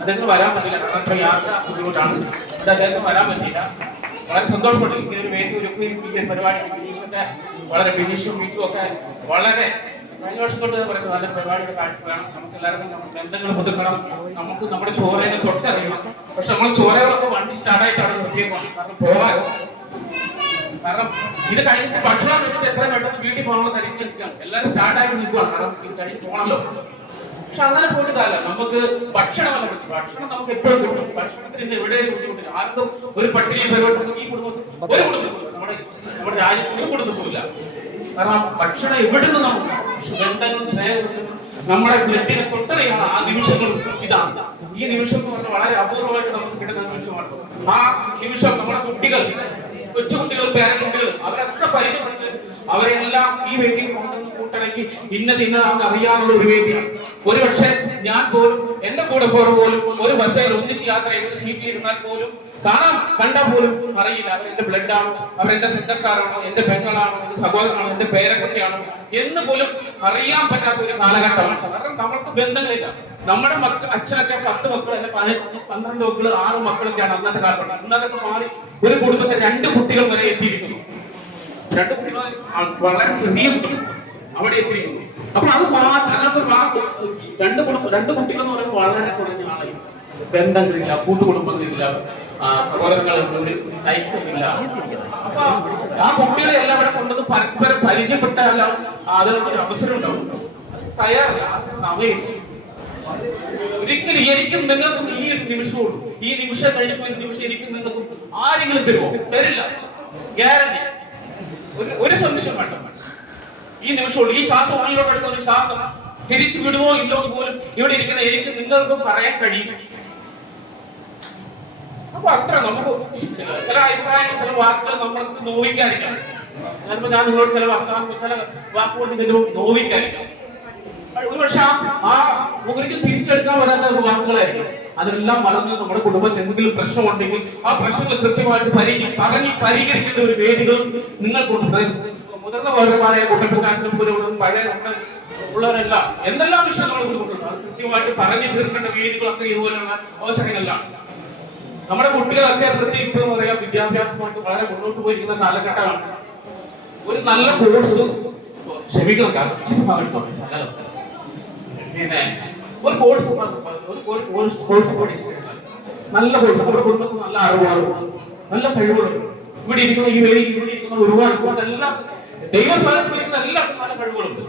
അദ്ദേഹത്തിന് വരാൻ പറ്റില്ല. അത്ര യാത്ര ബുദ്ധിമുട്ടാണ്. അത് അദ്ദേഹത്തിന് വരാൻ പറ്റിയില്ല. വളരെ സന്തോഷമുണ്ട് ഇങ്ങനെ ഒരു വേദി ഒരുക്കി ഈ പരിപാടി. ബിനീഷൊക്കെ വളരെ ബിനീഷും ബീച്ചും ഒക്കെ വളരെ കഴിഞ്ഞ വർഷം തൊട്ട് പറയുന്നത് നല്ല പരിപാടിയുടെ കാഴ്ച വേണം, നമുക്ക് എല്ലാവർക്കും നമ്മുടെ ബന്ധങ്ങൾ പുതുക്കണം, നമുക്ക് നമ്മുടെ ചോരയെ തൊട്ടറിയണം. പക്ഷെ നമ്മൾ ചോരകളൊക്കെ വണ്ടി സ്റ്റാർട്ടായിട്ട് അവിടെ നിർത്തിയേക്കാണ്. കാരണം പോകാൻ, കാരണം ഇത് കഴിഞ്ഞിട്ട് ഭക്ഷണം കഴിച്ചിട്ട് എത്ര പെട്ടെന്ന് വീട്ടിൽ പോകാനുള്ള തിരക്കി നിൽക്കുകയാണ്. എല്ലാവരും സ്റ്റാർട്ടായിട്ട് നിൽക്കുകയാണ്, കാരണം ഇത് കഴിഞ്ഞ് പോകണല്ലോ. പക്ഷെ അങ്ങനെ പോയിട്ട് കാലം നമുക്ക് ഭക്ഷണമല്ല കിട്ടും. ഭക്ഷണം നമുക്ക് എപ്പോഴും കിട്ടും. ഭക്ഷണത്തിന് ഇന്ന് എവിടെയും ബുദ്ധിമുട്ടില്ല. ആർക്കും ഒരു പട്ടിണിയും പരിപാടി ഈ കുടുംബത്തിൽ ഒരു കുടുംബത്തില്ല, നമ്മുടെ രാജ്യത്തിന് കുടുംബത്തില്ല. കാരണം ഭക്ഷണം എവിടെ നിന്ന് നമുക്ക് ബന്ധങ്ങളും സ്നേഹത്തിനും നമ്മുടെ ബ്ലഡിനെ തൊട്ടറിയാണ് ആ നിമിഷങ്ങളും. ഇതാണ് ഈ നിമിഷം എന്ന് പറഞ്ഞാൽ വളരെ അപൂർവമായിട്ട് നമുക്ക് കിട്ടുന്ന നിമിഷമാണ്. ആ നിമിഷം നമ്മുടെ കുട്ടികൾ, കൊച്ചുകുട്ടികൾ, പേരക്കുട്ടികൾ അവരൊക്കെ പരിചയപ്പെട്ട് അവരെല്ലാം ഈ വേദിയിൽ കൊണ്ടുവന്ന് കൂട്ടിണക്കി ഇന്നതാണെന്ന് അറിയാനുള്ള ഒരു വേദിയാണ്. ഒരുപക്ഷെ ഞാൻ പോലും എന്റെ കൂടെ പോലും ഒരു ബസ്സിൽ ഒന്നിച്ച് യാത്ര ചെയ്ത് സീറ്റിൽ ഇരുന്നാൽ പോലും കണ്ടാൽ പോലും അറിയില്ല അവരെന്റെ ബ്ലഡാണോ, അവരെന്റെ സ്വന്തക്കാരാണോ, എന്റെ പെങ്ങളാണോ, എന്റെ സഹോദരനാണോ, എന്റെ പേരക്കുട്ടിയാണോ എന്ന് പോലും അറിയാൻ പറ്റാത്ത ഒരു കാലഘട്ടമാണ്. കാരണം നമ്മൾക്ക് ബന്ധങ്ങളില്ല. നമ്മുടെ അച്ഛനൊക്കെ 10 മക്കൾ, എന്റെ 12 മക്കള്, 6 മക്കളൊക്കെയാണ് അന്നത്തെ കാലഘട്ടം. ഇന്നതൊക്കെ മാറി ഒരു കുടുംബത്തിൽ 2 കുട്ടികൾ വരെ എത്തിയിരിക്കുന്നു. 2 കുട്ടികൾ വളരെ ചെറിയ കുട്ടികൾ അവിടെ എത്തിയിരിക്കുന്നു. അപ്പൊ അത് അതിനകത്ത് 2 കുട്ടികൾ എന്ന് പറയുമ്പോൾ വളരെ കുറഞ്ഞ ആളായി. ബന്ധങ്ങളില്ല, കൂട്ടുകുടുംബങ്ങളില്ല, സഹോദരങ്ങളില്ല, ഐക്യമില്ല. അപ്പൊ ആ കുട്ടികളെ എല്ലാം ഇവിടെ കൊണ്ടത് പരസ്പരം പരിചയപ്പെട്ടാലും അതിനൊരു അവസരം ഉണ്ടാവും. തയ്യാറില്ല, സമയം ഒരിക്കലും എനിക്കും നിങ്ങൾക്കും ഈ നിമിഷവും ഈ നിമിഷം കഴിഞ്ഞപ്പോൾ ഒരു നിമിഷം എനിക്കും നിങ്ങൾക്കും ആരെങ്കിലും തരുമോ? തരില്ല, ഗ്യാരണ്ടി. ഒരു സംശയം വേണ്ട. ഈ നിമിഷമുള്ളൂ. ഈ ശ്വാസം ഉള്ളിലോട്ട് എടുക്കുന്ന ഒരു ശ്വാസം തിരിച്ചു വിടുമോ ഇല്ലോ പോലും ഇവിടെ ഇരിക്കുന്ന എനിക്ക് നിങ്ങൾക്കും പറയാൻ കഴിയും. അപ്പൊ അത്ര നമുക്ക് ചില അഭിപ്രായങ്ങൾ, ചില വാക്കുകൾ നമ്മൾക്ക് നോവിക്കാതിരിക്കാം. ഞാൻ നിങ്ങളോട് ചില വാക്കുകൾ നോവിക്കാതിരിക്കാം. ഒരുപക്ഷെ ആ ഒരിക്കൽ തിരിച്ചെടുക്കാൻ വരാത്ത വാക്കുകളായിരിക്കും. അതെല്ലാം മറന്ന് നമ്മുടെ കുടുംബത്തിൽ എന്തെങ്കിലും പ്രശ്നമുണ്ടെങ്കിൽ ആ പ്രശ്നങ്ങൾ കൃത്യമായിട്ട് പരിഹരിക്കേണ്ട ഒരു വേദികളും നിങ്ങൾക്കുണ്ട്. മുതിർന്ന പൗരന്മാരായ കുട്ടപ്പക്കാശനും പോലും പഴയ ഉള്ളവരെല്ലാം എന്തെല്ലാം വിഷയങ്ങൾ കൊടുക്കുന്നുണ്ട് അത് കൃത്യമായിട്ട് പറഞ്ഞു തീർക്കേണ്ട വേദികളൊക്കെ ഇതുപോലെയുള്ള അവസരങ്ങളിലാണ്. നമ്മുടെ കുട്ടികളൊക്കെ പ്രത്യേകിച്ച് എന്ന് പറയാം വിദ്യാഭ്യാസമായിട്ട് വളരെ മുന്നോട്ട് പോയിരിക്കുന്ന കാലഘട്ടമാണ്. ഒരു നല്ല കോഴ്സ് ക്ഷമിക്കണം, പിന്നെ ഒരു കോഴ്സ് പഠിച്ചു നല്ല കോഴ്സ് നമ്മുടെ കുടുംബത്തിൽ നല്ല അറിവുകളും നല്ല കഴിവുകളും ഇവിടെ ഇരിക്കുന്ന ഈ വേദി ഇവിടെ ഇരിക്കുന്ന ഒരുപാട് എല്ലാം ദൈവസ്ഥാനത്ത് വരുന്ന എല്ലാവർക്കും നല്ല കഴിവുകളുണ്ട്.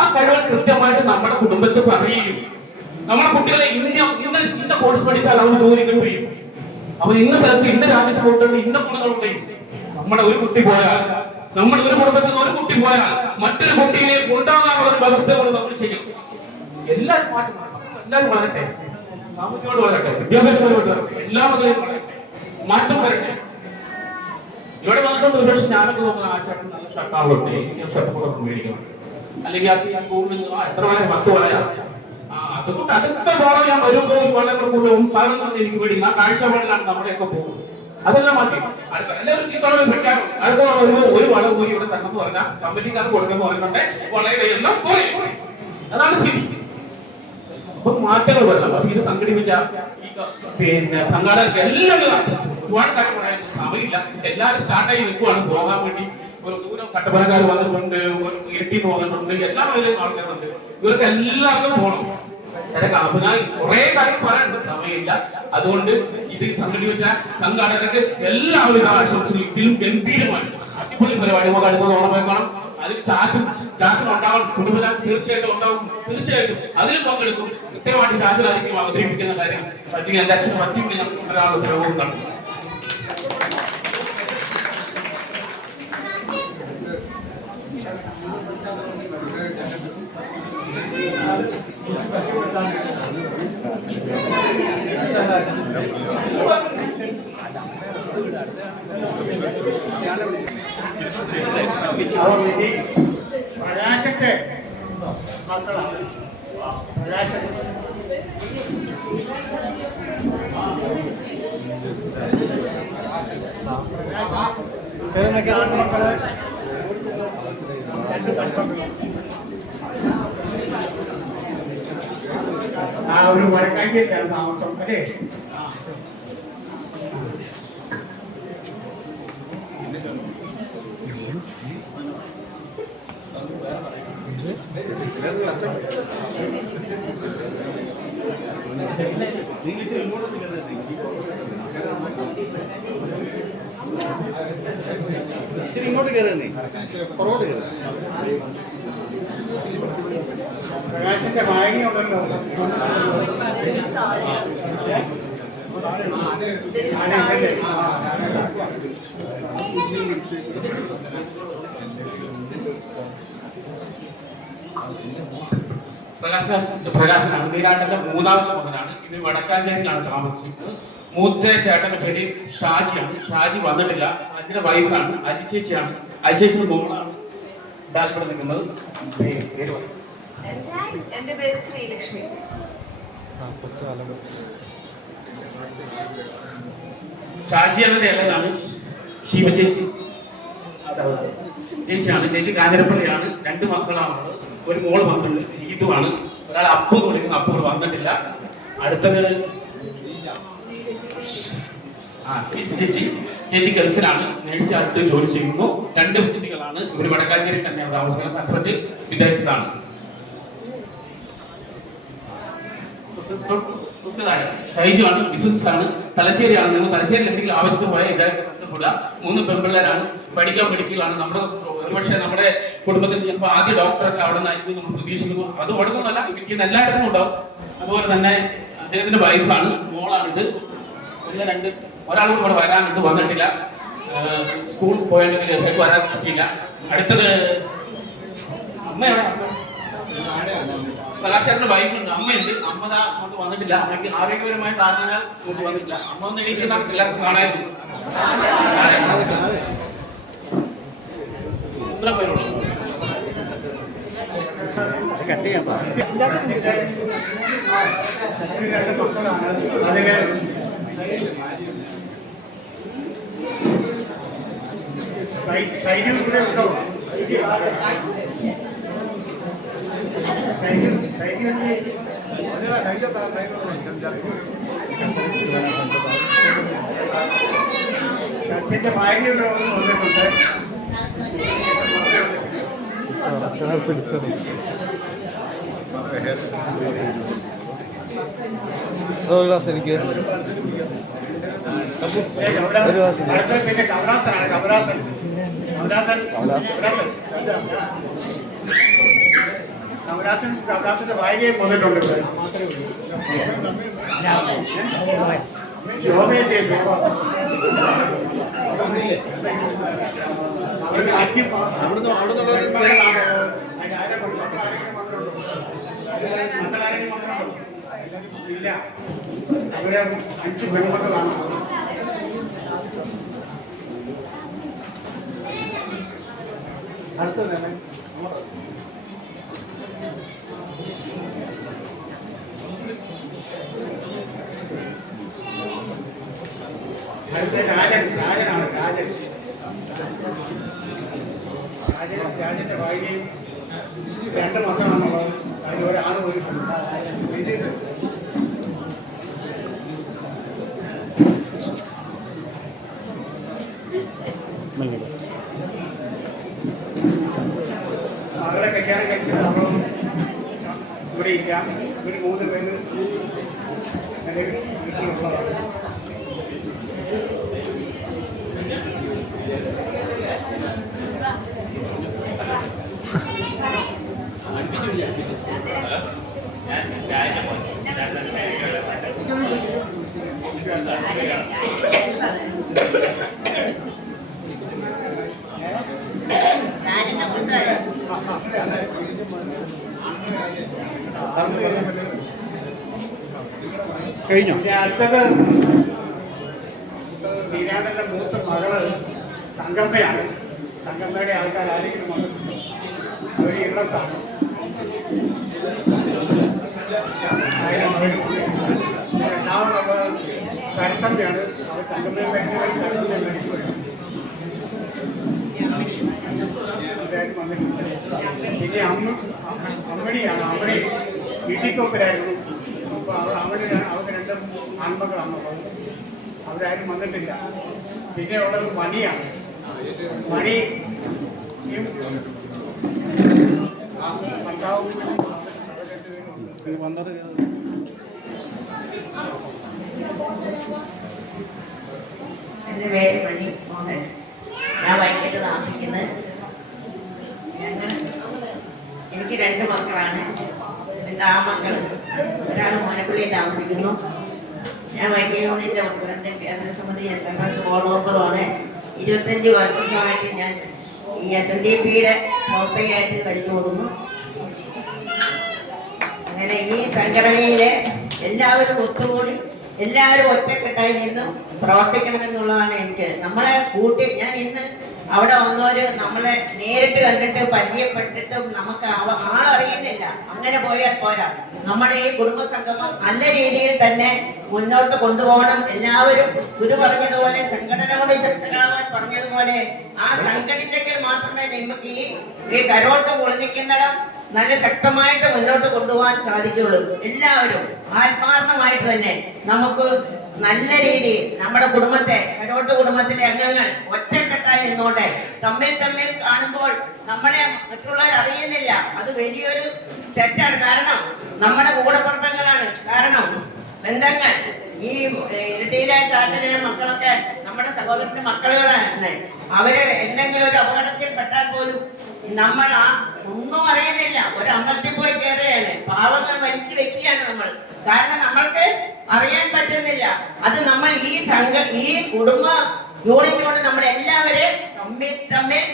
ആ കഴിവുകൾ കൃത്യമായിട്ട് നമ്മുടെ കുടുംബത്തിൽ പറയുകയും നമ്മുടെ കുട്ടികളെ ഇന്ന കോഴ്സ് പഠിച്ചാൽ അവർ ജോലി കിട്ടുകയും അവർ ഇന്ന സ്ഥലത്ത് ഇന്ന രാജ്യത്ത് പോയിട്ടുണ്ട് ഇന്ന ഗുണങ്ങളുണ്ടെങ്കിൽ നമ്മുടെ ഒരു കുട്ടി പോയാൽ നമ്മുടെ ഒരു കുടുംബത്തിൽ നിന്ന് ഒരു കുട്ടി പോയാൽ മറ്റൊരു കുട്ടിയെ ഉണ്ടാകാനുള്ള ഒരു വ്യവസ്ഥകൾ നമ്മൾ ചെയ്യും. എല്ലാവരും മാറ്റം എല്ലാവരും വളരട്ടെ, സാമൂഹ്യമായിട്ട് വളരട്ടെ, വിദ്യാഭ്യാസപരമായിട്ട് വളരട്ടെ, എല്ലാ മക്കളെയും വളരട്ടെ, മാറ്റം വരട്ടെ. ഇവിടെ വന്നിട്ടുണ്ട് ഒരുപക്ഷെ ഞാനൊക്കെ നോക്കുന്ന ആ ചേട്ടൻ നല്ല ഷർട്ടാവുണ്ട്, എനിക്ക് ഷർട്ട് മേടിക്കണം, അല്ലെങ്കിൽ ആ സ്കൂളിൽ നിന്ന് എത്ര വരെ 10 വരെയാണ് അതുകൊണ്ട് അടുത്ത തവണ ഞാൻ വരുമ്പോൾ വളരെ കൂടുതലും 11 എനിക്ക് മേടിക്കുന്ന ആ കാഴ്ചപ്പാടിലാണ് നമ്മുടെയൊക്കെ പോകുന്നത്. അതെല്ലാം മാറ്റി എല്ലാവരും ഇത്തവണ പ്രഖ്യാപനം അടുത്ത തവണ വരുമ്പോൾ ഒരു വള ഊരി ഇവിടെ തന്നെന്ന് പറഞ്ഞാൽ കമ്പനിക്കാർ കൊടുക്കുന്ന പറയുന്നുണ്ട് വളരെ എല്ലാം പോയി. അതാണ് സ്ഥിതി. അപ്പൊ മാറ്റങ്ങൾ വരണം. അപ്പൊ ഇത് സംഘടിപ്പിച്ച പിന്നെ സംഘാടകർക്ക് എല്ലാവരും ഒരുപാട് കാര്യം പറയാൻ സമയമില്ല. എല്ലാവരും സ്റ്റാർട്ടായി നിൽക്കുവാണ് പോകാൻ വേണ്ടി. ദൂരം കട്ടപ്പനക്കാർ വന്നിട്ടുണ്ട്, ഇരട്ടിന്ന് വന്നിട്ടുണ്ട്, എല്ലാ മേലും ആൾക്കാരുണ്ട്. ഇവർക്ക് എല്ലാവർക്കും പോകണം. അപ്പൊ ഞാൻ കുറെ കാര്യം പറയാനുള്ള സമയമില്ല. അതുകൊണ്ട് ഇത് സംഘടിപ്പിച്ച സംഘാടകർക്ക് എല്ലാവരും ആശംസകളും ഇതിലും ഗംഭീരമായിട്ട് അടിപൊളി പരിപാടി നമുക്ക് അടുത്ത ഓണം വെക്കണം. അതിൽ ചാച്ചൻ ഉണ്ടാവും, കുടുംബം തീർച്ചയായിട്ടും ഉണ്ടാവും. തീർച്ചയായിട്ടും അതിലും പങ്കെടുക്കും. കൃത്യമായിട്ട് ചാച്ചനായിരിക്കും അവതരിപ്പിക്കുന്ന കാര്യം. പറ്റി എന്റെ അച്ഛൻ പറ്റിയെങ്കിൽ ഞാൻ ഒരാളുടെ ശ്രമവും നടത്തും. പ്രകാശത്തെ മക്കളാണ്. പ്രകാശം മക്കള് 2 പെൺമക്കളും ആ ഒരു വഴക്കാക്കിയിട്ടാണ് താമസം അല്ലേ? ഇച്ചിരി ഇങ്ങോട്ട് കയറുന്നേ, പുറകോട്ട് കയറുക. പ്രകാശിന്റെ വായനയുണ്ടല്ലോ. പ്രകാശനാണ് നീരാട്ടന്റെ മൂന്നാമത്തെ മകനാണ്. ഇത് വടക്കാഞ്ചേരിയിലാണ് താമസിക്കുന്നത്. മൂത്ത ചേട്ടന്റെ പേര് ഷാജിയാണ്. ഷാജി വന്നിട്ടില്ല. ഷാജിയുടെ വൈഫാണ്, അജി ചേച്ചിയാണ്. അജി ചേച്ചിയുടെ മോളാണ് ഇവിടെ നിൽക്കുന്നത്. എന്റെ പേര് ശ്രീലക്ഷ്മി. ഷാജി എന്നതിന്റെ ഇളയതാണ് ശിവ ചേച്ചി. ചേച്ചിയാണ്. ചേച്ചി കാഞ്ഞിരപ്പള്ളിയാണ്. 2 മക്കളാണുള്ളത്. ഒരു മോള് വന്നിട്ടുണ്ട്, ഈതുമാണ്. ഒരാൾ അപ്പു എന്ന് വിളിക്കുന്നു, അപ്പു ഇവിടെ വന്നിട്ടില്ല. അടുത്തത് ചേച്ചി ഗൾഫിലാണ്, നേഴ്സായിട്ട് ജോലി ചെയ്യുന്നു. 2 കുട്ടികളാണ്. ഇവർ വടക്കാഞ്ചേരി തന്നെയാണ് താമസിക്കുന്നത്. ഹസ്ബൻഡ് വിദേശത്താണ്. ഷൈജു ആണ്, ബിസിനസ് ആണ്, തലശ്ശേരിയാണ്. നിങ്ങൾ തലശ്ശേരിയിൽ എന്തെങ്കിലും ആവശ്യത്തിന് പോയാൽ ഇദ്ദേഹത്തെ ബന്ധപ്പെടുക. 3 പെൺപിള്ളേരാണ്, പഠിക്കാൻ പഠിക്കലാണ്. നമ്മുടെ ഒരുപക്ഷെ നമ്മുടെ കുടുംബത്തിൽ ചിലപ്പോൾ ആദ്യ ഡോക്ടറൊക്കെ അവിടെ നിന്നായിരിക്കും നമ്മൾ പ്രതീക്ഷിക്കുന്നു. അത് കൊടുക്കുന്നല്ല, ഇരിക്കുന്ന എല്ലായിടത്തും ഉണ്ടാവും. അതുപോലെ തന്നെ അദ്ദേഹത്തിന്റെ വൈഫാണ്, മോളാണിത്. ഒരാളും ഇവിടെ വരാനുണ്ട്, വന്നിട്ടില്ല. സ്കൂൾ പോയെങ്കിൽ വരാൻ പറ്റിയില്ല. അടുത്തത് അമ്മയാണ്. പ്രകാശന്റെ വൈഫുണ്ട്, അമ്മയുണ്ട്. അമ്മ കൊണ്ട് വന്നിട്ടില്ല. അമ്മയ്ക്ക് ആരോഗ്യപരമായ കാരണങ്ങൾ കൊണ്ട് വന്നിട്ടില്ല. അമ്മ ഒന്ന് എണീറ്റ് എല്ലാവർക്കും കാണായിരുന്നു. ഇത്ര പേരുള്ളൂ. കട്ട് ചെയ്യാൻ സൈന്യം കൂടെ ഉണ്ടോ? സത്യന്റെ ഭാര്യയുടെ വന്നിട്ടുണ്ട്. എനിക്ക് പിന്നെ കമറാസനാണ്. കമറാസൻ കമറാസന്റെ ഭാര്യയും വന്നിട്ടുണ്ട്. ഇല്ല, അവര് 5 പെൺമക്കളാണ്. അടുത്തത് രാജനാണ്. രാജന്റെ ഭാര്യയും 2 മക്കളാണുള്ളത്. അതിൽ ഒരാണ് ഒരു മകളെ കല്യാണം കഴിക്കുന്ന നമ്മളും ഇവിടെ ഇല്ല. ഇവർ 3 പേര് വീട്ടിലുള്ളതാണ്. കഴിഞ്ഞോ? അടുത്തത് നീരാണ്ടന്റെ മൂത്ത മകള് തങ്കമ്മയാണ്. തങ്കമ്മയുടെ ആൾക്കാർ ആരെങ്കിലും വന്നിട്ടുണ്ട്. അവർ ഇള്ളത്താണ്. രണ്ടാമത് സരസമ്മയാണ്. അവർ തങ്കമ്മയുടെ വേണ്ടി സരസമ്മ മരിക്കുകയാണ്. അവരാരും വന്നിട്ടുണ്ട്. പിന്നെ അമ്മണിയാണ്. അമ്മണി വീട്ടിക്കൊപ്പരായിരുന്നു. അപ്പോൾ അവർക്ക് 2 ആൺമക്കളാണുള്ളത്. അവരാരും വന്നിട്ടില്ല. പിന്നെ ഉള്ളത് മണിയാണ്. മണി ഭർത്താവും വന്നത് എൻ്റെ പേര് മണി മോഹൻ. ഞാൻ വൈക്കത്ത് താമസിക്കുന്നത്. എനിക്ക് 2 മക്കളാണ്. 2 ആൺമക്കൾ. ഒരാൾ മോനപ്പള്ളിയിൽ താമസിക്കുന്നു. ഞാൻ വൈക്കൽ യൂണിറ്റ് പ്രസിഡന്റ്, കേന്ദ്രസമിതി SML ബോർഡ് മെമ്പറുമാണ്. 25 വർഷമായിട്ട് ഞാൻ ഈ SNDPയുടെ പ്രവർത്തകയായിട്ട് കഴിഞ്ഞു കൊടുക്കുന്നു. അങ്ങനെ ഈ സംഘടനയിലെ എല്ലാവരും ഒത്തുകൂടി എല്ലാവരും ഒറ്റക്കെട്ടായി നിന്നും പ്രവർത്തിക്കണമെന്നുള്ളതാണ് എനിക്ക്. നമ്മളെ കൂട്ടി ഞാൻ ഇന്ന് അവിടെ വന്നവര് നമ്മളെ നേരിട്ട് കണ്ടിട്ട് പരിചയപ്പെട്ടിട്ടും നമുക്ക് ആളറിയുന്നില്ല. അങ്ങനെ പോയാൽ പോരാ. നമ്മുടെ ഈ കുടുംബസംഗമം നല്ല രീതിയിൽ തന്നെ മുന്നോട്ട് കൊണ്ടുപോകണം. എല്ലാവരും ഗുരു പറഞ്ഞതുപോലെ സംഘടനയോട് ശക്തരാകാൻ പറഞ്ഞതുപോലെ ആ സംഘടിച്ചെങ്കിൽ മാത്രമേ നമുക്ക് ഈ കരോട്ട് കുളിക്കുന്നിടം നല്ല ശക്തമായിട്ട് മുന്നോട്ട് കൊണ്ടുപോകാൻ സാധിക്കുകയുള്ളൂ. എല്ലാവരും ആത്മാർത്ഥമായിട്ട് തന്നെ നമുക്ക് നല്ല രീതിയിൽ നമ്മുടെ കുടുംബത്തെ, കരോട്ട് കുടുംബത്തിലെ അംഗങ്ങൾ ഒറ്റക്കെട്ടായി നിന്നോട്ടെ. തമ്മിൽ കാണുമ്പോൾ നമ്മളെ മറ്റുള്ളവർ അറിയുന്നില്ല. അത് വലിയൊരു തെറ്റാണ്. കാരണം നമ്മുടെ കൂടപ്പുറപ്പങ്ങളാണ്. കാരണം ബന്ധങ്ങൾ ഈ ഇരട്ടിയിലെ ചാച്ചനെ മക്കളൊക്കെ നമ്മുടെ സഹോദരന്റെ മക്കളുകളാണ്. അവര് എന്തെങ്കിലും ഒരു അപകടത്തിൽ പെട്ടാൽ പോലും നമ്മൾ ഒന്നും അറിയുന്നില്ല. ഒരു അമ്പലത്തിൽ പോയി കയറുകയാണ്, പാവങ്ങൾ വലിച്ചു വെക്കുകയാണ് നമ്മൾ. കാരണം നമ്മൾക്ക് അറിയാൻ പറ്റുന്നില്ല. അത് നമ്മൾ ഈ കുടുംബ യൂണിറ്റിനോട് നമ്മൾ എല്ലാവരെയും തമ്മിൽ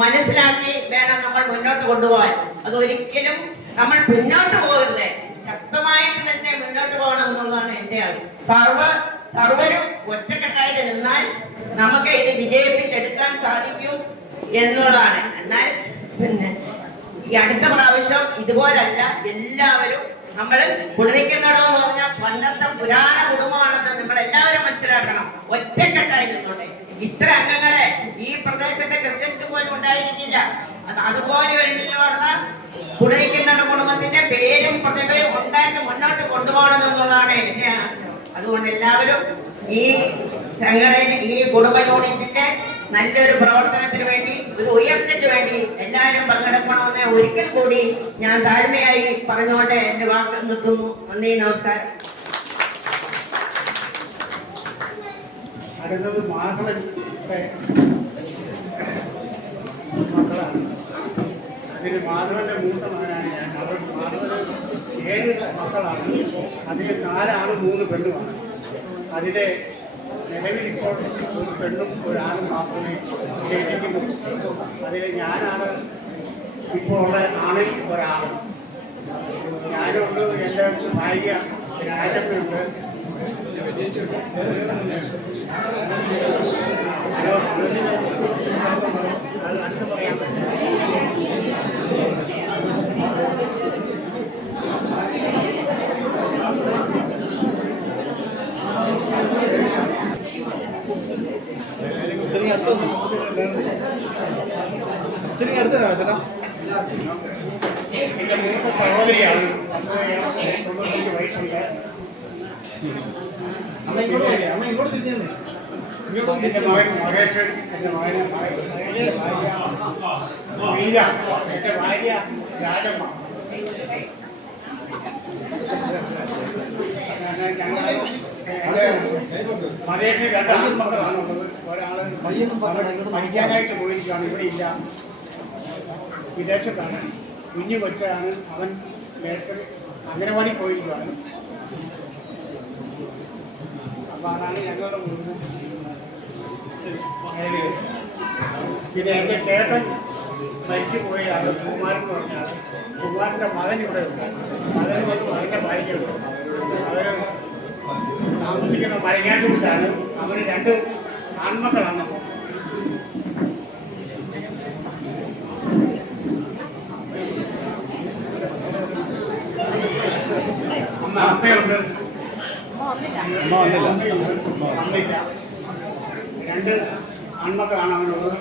മനസ്സിലാക്കി വേണം നമ്മൾ മുന്നോട്ട് കൊണ്ടുപോകാൻ. അതൊരിക്കലും നമ്മൾ മുന്നോട്ട് പോകരുത്. ശക്തമായിട്ട് തന്നെ മുന്നോട്ട് പോകണം എന്നുള്ളതാണ് എൻ്റെ സർവരും ഒറ്റക്കെട്ടായിട്ട് നിന്നാൽ നമുക്ക് ഇത് വിജയിപ്പിച്ചെടുക്കാൻ സാധിക്കും എന്നുള്ളതാണ്. എന്നാൽ പിന്നെ ഈ അടുത്ത പ്രാവശ്യം ഇതുപോലല്ല. എല്ലാവരും നമ്മൾ പുലരിക്കുന്നിടമെന്ന് പറഞ്ഞാൽ പണ്ടത്തെ പുരാണ കുടുംബമാണെന്ന് നമ്മൾ എല്ലാവരും മനസ്സിലാക്കണം. ഒറ്റക്കെട്ടായി നിന്നോട്ടെ. ഇത്ര അംഗങ്ങളെ ഈ പ്രദേശത്തെ ക്രിസ്ത്യൻസ് പോലും ഉണ്ടായിരിക്കില്ല. അതുപോലെയുള്ള പുലരിക്കുന്ന കുടുംബത്തിന്റെ പേരും പ്രതിഭയും ഉണ്ടാക്കി മുന്നോട്ട് കൊണ്ടുപോകണമെന്നുള്ളതാണ് എന്റെ ആഗ്രഹം. അതുകൊണ്ട് എല്ലാവരും ഈ സംഘടന, ഈ കുടുംബ യൂണിറ്റിന്റെ നല്ലൊരു പ്രവർത്തനത്തിന് വേണ്ടി, ഒരു ഉയർച്ചയ്ക്ക് വേണ്ടി എല്ലാവരും പങ്കെടുക്കണമെന്ന് ഒരിക്കൽ കൂടി ഞാൻ താഴ്മയായി പറഞ്ഞുകൊണ്ട് എന്റെ വാക്കുകൾ നിർത്തുന്നു. നന്ദി, നമസ്കാരം. അടുത്തത് മാധവൻ മക്കളാണ്. അതിൽ മാധവന്റെ മൂത്ത മകനാണ് ഞാൻ. മാധവന് 7 മക്കളാണ്. അതിൽ 4 ആണും 3 പെണ്ണുമാണ്. അതിലെ നിലവിലിപ്പോൾ 1 പെണ്ണും 1 ആണും മാത്രമേ ശേഷിക്കുന്നുള്ളൂ. അതിൽ ഞാനാണ് ഇപ്പോൾ ഉള്ള ആണിൽ ഒരാണ്. ഞാനുണ്ട്, എൻ്റെ ഭാര്യ രാജമ്മയുണ്ട്. ഹലോ, അത് അടുത്ത് പറയാൻ പറ്റും. എൻ്റെ മൂത്ത സഹോദരിയാണ്. 95 വയസ്സുണ്ട്. എൻ്റെ മകൻ മഹേഷ്, എൻ്റെ മകന് മീര, എൻ്റെ ഭാര്യ രാജമ്മ. മഹേഷ് 2 ആൺമക്കളാണുള്ളത്. ഒരാൾ പഠിക്കാനായിട്ട് പോയിരിക്കുകയാണ്, ഇവിടെ ഇല്ല, വിദേശത്താണ്. കുഞ്ഞു കൊച്ചാണ്. അവൻ നേഴ്സറി അംഗനവാടി പോയിരിക്കുകയാണ്. അപ്പോൾ അതാണ് ഞങ്ങളുടെ കുടുംബം. പിന്നെ എൻ്റെ ചേട്ടൻ മരിച്ചു പോയതാണ്, കുമാരൻ എന്ന് പറഞ്ഞാൽ. കുമാരൻ്റെ മകൻ ഇവിടെ ഉണ്ട്. മകനുകൊണ്ട് മകൻ്റെ ഭാര്യയുണ്ട്. അവർ താമസിക്കുന്ന മരങ്ങാട്ടുവിട്ടാണ്. അവന് 2 ആൺമക്കളാണ്. അമ്മയുണ്ട്. അമ്മയില്ല. 2 ആൺമക്കളാണ് അവനുള്ളത്.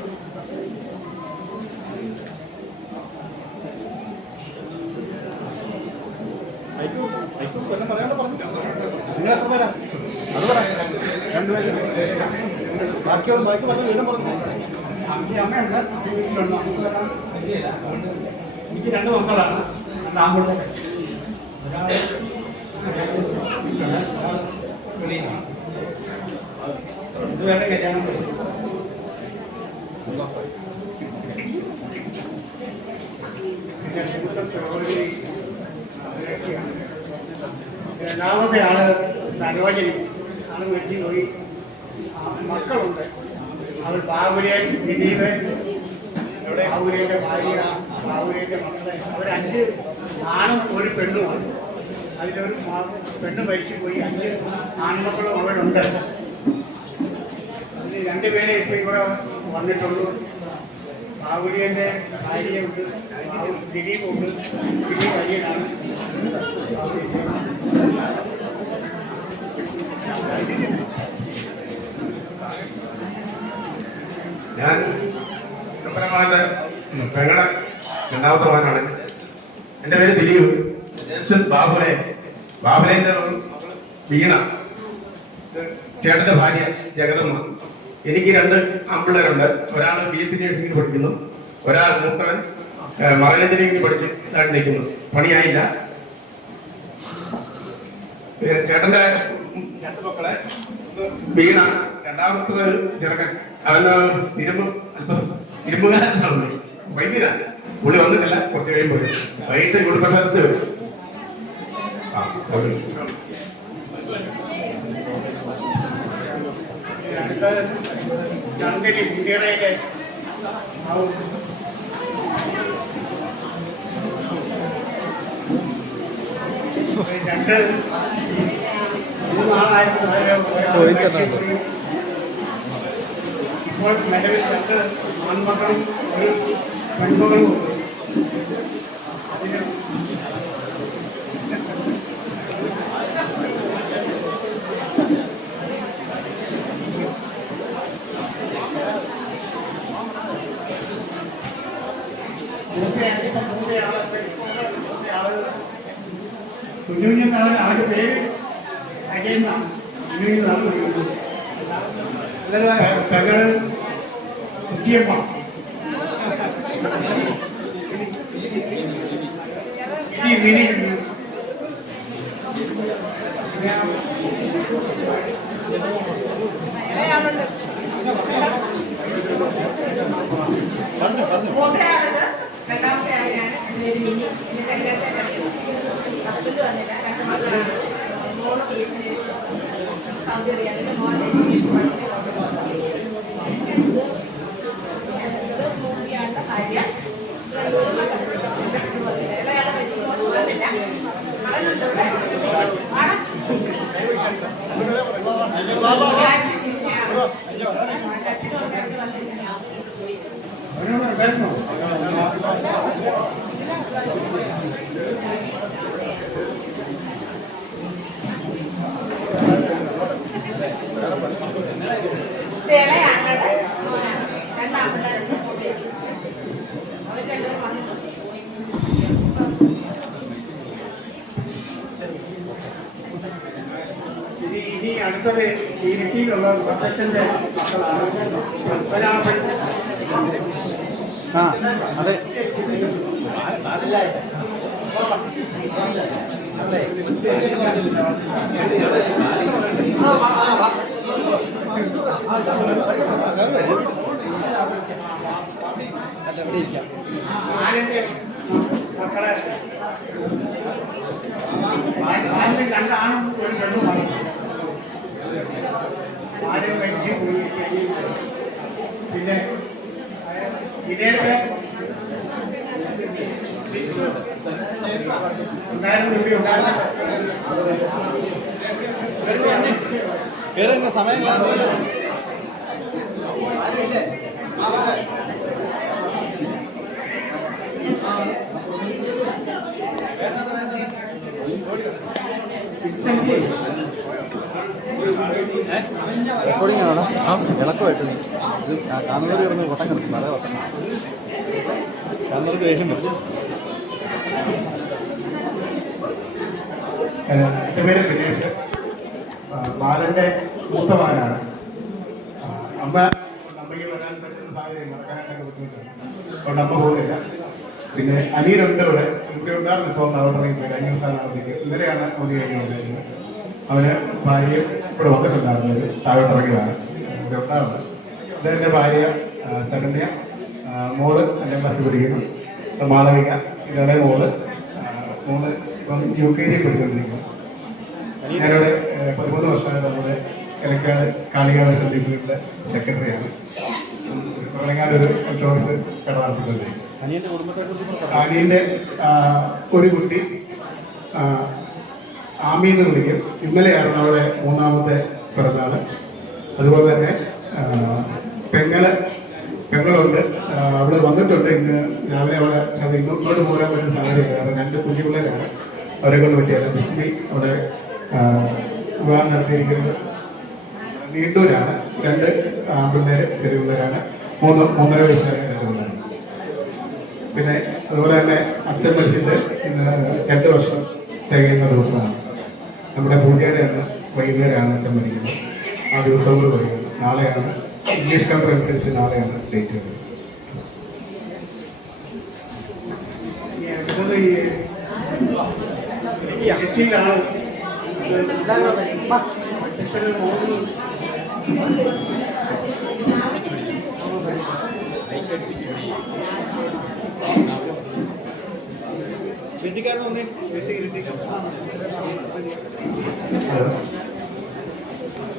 നിങ്ങളെത്ര പേരാ? അത് പറയാം. 2 പേര്. ബാക്കിയുള്ള ബാക്കി പറഞ്ഞ വീടും പറഞ്ഞു. അമ്മയുണ്ട്. എനിക്ക് 2 മക്കളാണ്. രണ്ടാമൂടെ ഒരാൾ വെളിയിലാണ് ഇതുവരെ കല്യാണം കഴിച്ചു. രണ്ടാമത്തെ ആള് സരോജിനി, ആള് മരിച്ചു പോയി. മക്കളുണ്ട്. അവർ ബാബുരൻ, ദിലീപ്, ബാബുരന്റെ ഭാര്യ, ബാബുരന്റെ മക്കളെ, അവർ 5 ആണും ഒരു പെണ്ണുമാണ്. അതിലൊരു പെണ്ണ് മരിച്ചു പോയി. 5 ആൺമക്കളും അവരുണ്ട്. അതിൽ 2 പേരെ ഇപ്പൊ ഇവിടെ വന്നിട്ടുള്ളൂ. ബാബുരന്റെ ഭാര്യയുണ്ട്, ദിലീപുണ്ട്. ദിലീപ് അയ്യനാണ്. ഞാൻ പരമായിട്ട് പെങ്ങളുടെ രണ്ടാമത്തെ മകനാണ്. എൻ്റെ പേര് ദിലീപ്. ജ്യേഷ്ഠൻ ബാബുലേന്റെ വീണ, ചേട്ടന്റെ ഭാര്യ ജഗതമ്മ. എനിക്ക് 2 ആൺപിള്ളേരുണ്ട്. ഒരാൾ BSc നഴ്സിംഗിന് പഠിക്കുന്നു, ഒരാൾ മൂത്തവൻ മറൈൻ എഞ്ചിനീയറിംഗിന് പഠിച്ച് നിൽക്കുന്നു. പണിയായില്ല. ചേട്ടന്റെ 2 മക്കളെ, വീണ, രണ്ടാമത്തത് ചെറുക്കൻ, അവന് ഇരുമ്പുകാരനാണ്, വൈദ്യനാണ്. പുള്ളി വന്നിട്ടില്ല, കുറച്ച് കഴിയുമ്പോൾ വൈകിട്ട് കുടുംബക്ഷേത്രത്തിൽ വരും. ചന്ദ്രൻ ഇന്ത്യയിലെ 2-3 നാളായിരുന്നു. ഇപ്പോൾ നിലവിൽ 2 ആൺമക്കളും ഒരു പെൺമകളും ഉണ്ട്. അതിന് കുഞ്ഞുഞ്ഞെന്നാണ് ആരുടെ പേര്. അജയെന്നാണ്. കുഞ്ഞുഞ്ഞെന്നാണ് വിളിക്കുന്നത്. പെങ്ങള് കുട്ടിയമ്മ, മിനി. മൂത്തയാളത്, രണ്ടാമത്തെ ആൾ ഞാൻ. പേര് മിനി. എന്റെ ചങ്ങനാശ്ശേരി ഹസ്ബൻഡ് വന്നില്ല. 2 മക്കളാണ്. മോള് BSc സൗദി അറേബ്യയിൽ, മോൻ ഇംഗ്ലീഷ് പഠിക്കാൻ മൂവിയാണ് ഭാര്യ. ഇളയാളെ വെച്ച് വന്നില്ല. മകനുണ്ട് ഇവിടെ. അച്ഛനും വന്നില്ല. ഇളയാളുടെ മോനാണ്. 2 ആൺപിള്ളേരുണ്ട്. മൂത്തയാണ്. അവൾ 2 പേരും വന്നിട്ടുണ്ട്. ഇനി അടുത്തത് ഇരിട്ടിയിലുള്ള മുത്തച്ഛൻ്റെ മക്കളാണ്. പത്മനാഭൻ. അതെ. മക്കളെ 2 ആണും ഒരു പെണ്ണുമാണ്. ആരും മരിച്ചു പോയി. പിന്നെ ഇതിനൊക്കെ വേറെ സമയം റെക്കോർഡിംഗ് ആണോ? ഇളക്കമായിട്ട് ഇത് കാണുന്നവർ കിടന്ന് വട്ടം കിടക്കും. നല്ല വട്ടം കാണുന്നവർക്ക് ദേഷ്യം പറ്റും. എൻ്റെ പേര് ദിനേഷ്. ബാലൻ്റെ മൂത്തമാനാണ്. അമ്മയ്ക്ക് വരാൻ പറ്റുന്ന സാഹചര്യം നടക്കാനായിട്ടൊക്കെ ബുദ്ധിമുട്ടാണ്. അതുകൊണ്ട് അമ്മ പോകുന്നില്ല. പിന്നെ അനിയനുണ്ട് ഇവിടെ ഉണ്ടായിരുന്നു. ഇപ്പോൾ അവരുടെ കഴിഞ്ഞ ദിവസമാണ് അവധിക്ക്. ഇന്നലെയാണ് അവധി കഴിഞ്ഞ് വന്നിരുന്നത്. അവന് ഭാര്യ ഇവിടെ വന്നിട്ടുണ്ടായിരുന്നത് താഴോട്ടിറങ്ങിയതാണ് ഇവിടെ ഉണ്ടാകുന്നത്. ഇതെൻ്റെ ഭാര്യ ശരണ്യ, മോള് 5ാം ക്ലാസ്സിൽ പഠിക്കുന്നു. മാളവിക, ഇതേ മോള് ഇപ്പം UKG പഠിച്ചുകൊണ്ടിരിക്കുന്നു. ഞാനിവിടെ 13 വർഷമായിട്ട് നമ്മുടെ കിഴക്കാട് കാളികാവ് സന്ദീപിന്റെ സെക്രട്ടറിയാണ്. കുറങ്ങാട് ഒരു ഇലക്ട്രോണിക്സ് കട നടത്തിക്കൊണ്ടിരിക്കും. അനിയൻ്റെ ഒരു കുട്ടി ആമിന്ന് വിളിക്കും. ഇന്നലെയാണ് അവിടെ 3ാമത്തെ പിറന്നാള്. അതുപോലെ തന്നെ പെങ്ങളുണ്ട്, അവിടെ വന്നിട്ടുണ്ട്. ഇന്ന് രാവിലെ അവിടെ ഇങ്ങോട്ട് പോരാൻ പറ്റുന്ന സാഹചര്യം. കാരണം 2 കുഞ്ഞു പിള്ളേരാണ്, അവരെ കൊണ്ട് പറ്റിയല്ല. ബിസ്മി അവിടെ വിവാഹം നടത്തിയിരിക്കുന്നത് നീണ്ടൂരാണ്. 2 ആൺപിള്ളേര്, ചെറിയ പിള്ളേരാണ്. 3.5 വയസ്സായ 2 പിള്ളേരാണ്. പിന്നെ അതുപോലെ തന്നെ അച്ഛൻ മരിച്ചിട്ട് ഇന്ന് 2 വർഷം തികയുന്ന ദിവസമാണ്. നമ്മുടെ പൂജയുടെ അന്ന് വൈകുന്നേരമാണ് അച്ഛൻ മരിക്കുന്നത്. ആ ദിവസം കൂടെ പഠിക്കുന്നത്. നാളെയാണ് ഇംഗ്ലീഷ് കമ്പർ അനുസരിച്ച് നാളെയാണ് ഡേറ്റ് വരുന്നത്.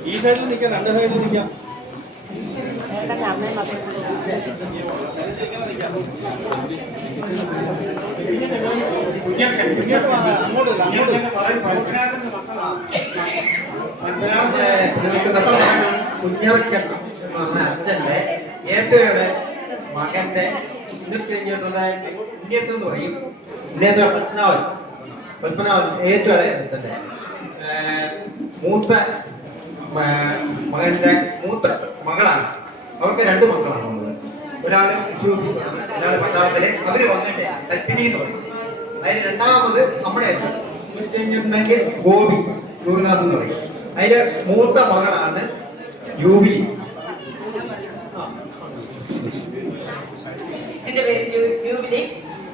ഈ സൈഡിൽ നിൽക്കാം, 2 സൈഡിൽ നിൽക്കാം. കുഞ്ഞിറക്കൻ എന്ന് പറഞ്ഞ അച്ഛന്റെ ഏറ്റവും മകന്റെ ചെയ്തിട്ടുണ്ടായ ഉണ്ണിയച്ചൻ എന്ന് പറയും. ഉണ്ണിയച്ച പത്മനാഭൻ ഏറ്റവും ഇളയ അച്ഛന്റെ മൂത്ത മകന്റെ മൂത്ത മകളാണ്. അവർക്ക് 2 മക്കളാണ് ഉള്ളത്. ഒരാള് ഒരാള് പട്ടാളത്തില്. അവര് വന്നിട്ട് കൽപ്പിനി എന്ന് പറയും. അതിന് 2ാമത് നമ്മുടെ അച്ഛൻ കഴിഞ്ഞിട്ടുണ്ടെങ്കിൽ ഗോപി ഗോപിനാഥ് എന്ന് പറയും. അതിന്റെ മൂത്ത മകളാണ് യൂബിലി. എന്റെ പേര് ജൂബിലി.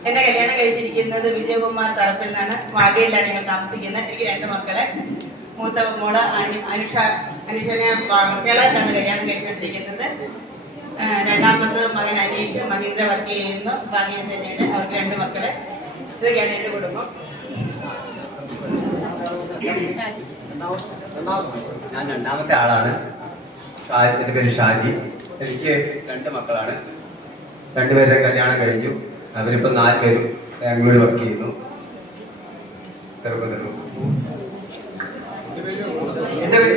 എന്റെ കല്യാണം കഴിച്ചിരിക്കുന്നത് വിജയകുമാർ തറപ്പിൽ നിന്നാണ്. വാഗയിലാണ് ഞങ്ങൾ താമസിക്കുന്നത്. എനിക്ക് 2 മക്കള്. മൂത്ത മോള് അനുഷനെ കേരളത്തിലാണ് കല്യാണം കഴിച്ചുകൊണ്ടിരിക്കുന്നത്. 2ാമത് മകൻ അനീഷ് മഹീന്ദ്ര വർക്ക് ചെയ്യുന്നു. വാഗയിൽ തന്നെയാണ്. അവർക്ക് 2 മക്കള്. ഇതൊക്കെയാണ് എന്റെ കുടുംബം. ഞാൻ 2ാമത്തെ ആളാണ്. എൻ്റെ പേര് ഷാജി. എനിക്ക് 2 മക്കളാണ്. 2 പേരെ കല്യാണം കഴിഞ്ഞു. അവരിപ്പോൾ 4 പേരും ബാംഗ്ലൂർ വർക്ക് ചെയ്യുന്നു. എന്റെ പേര്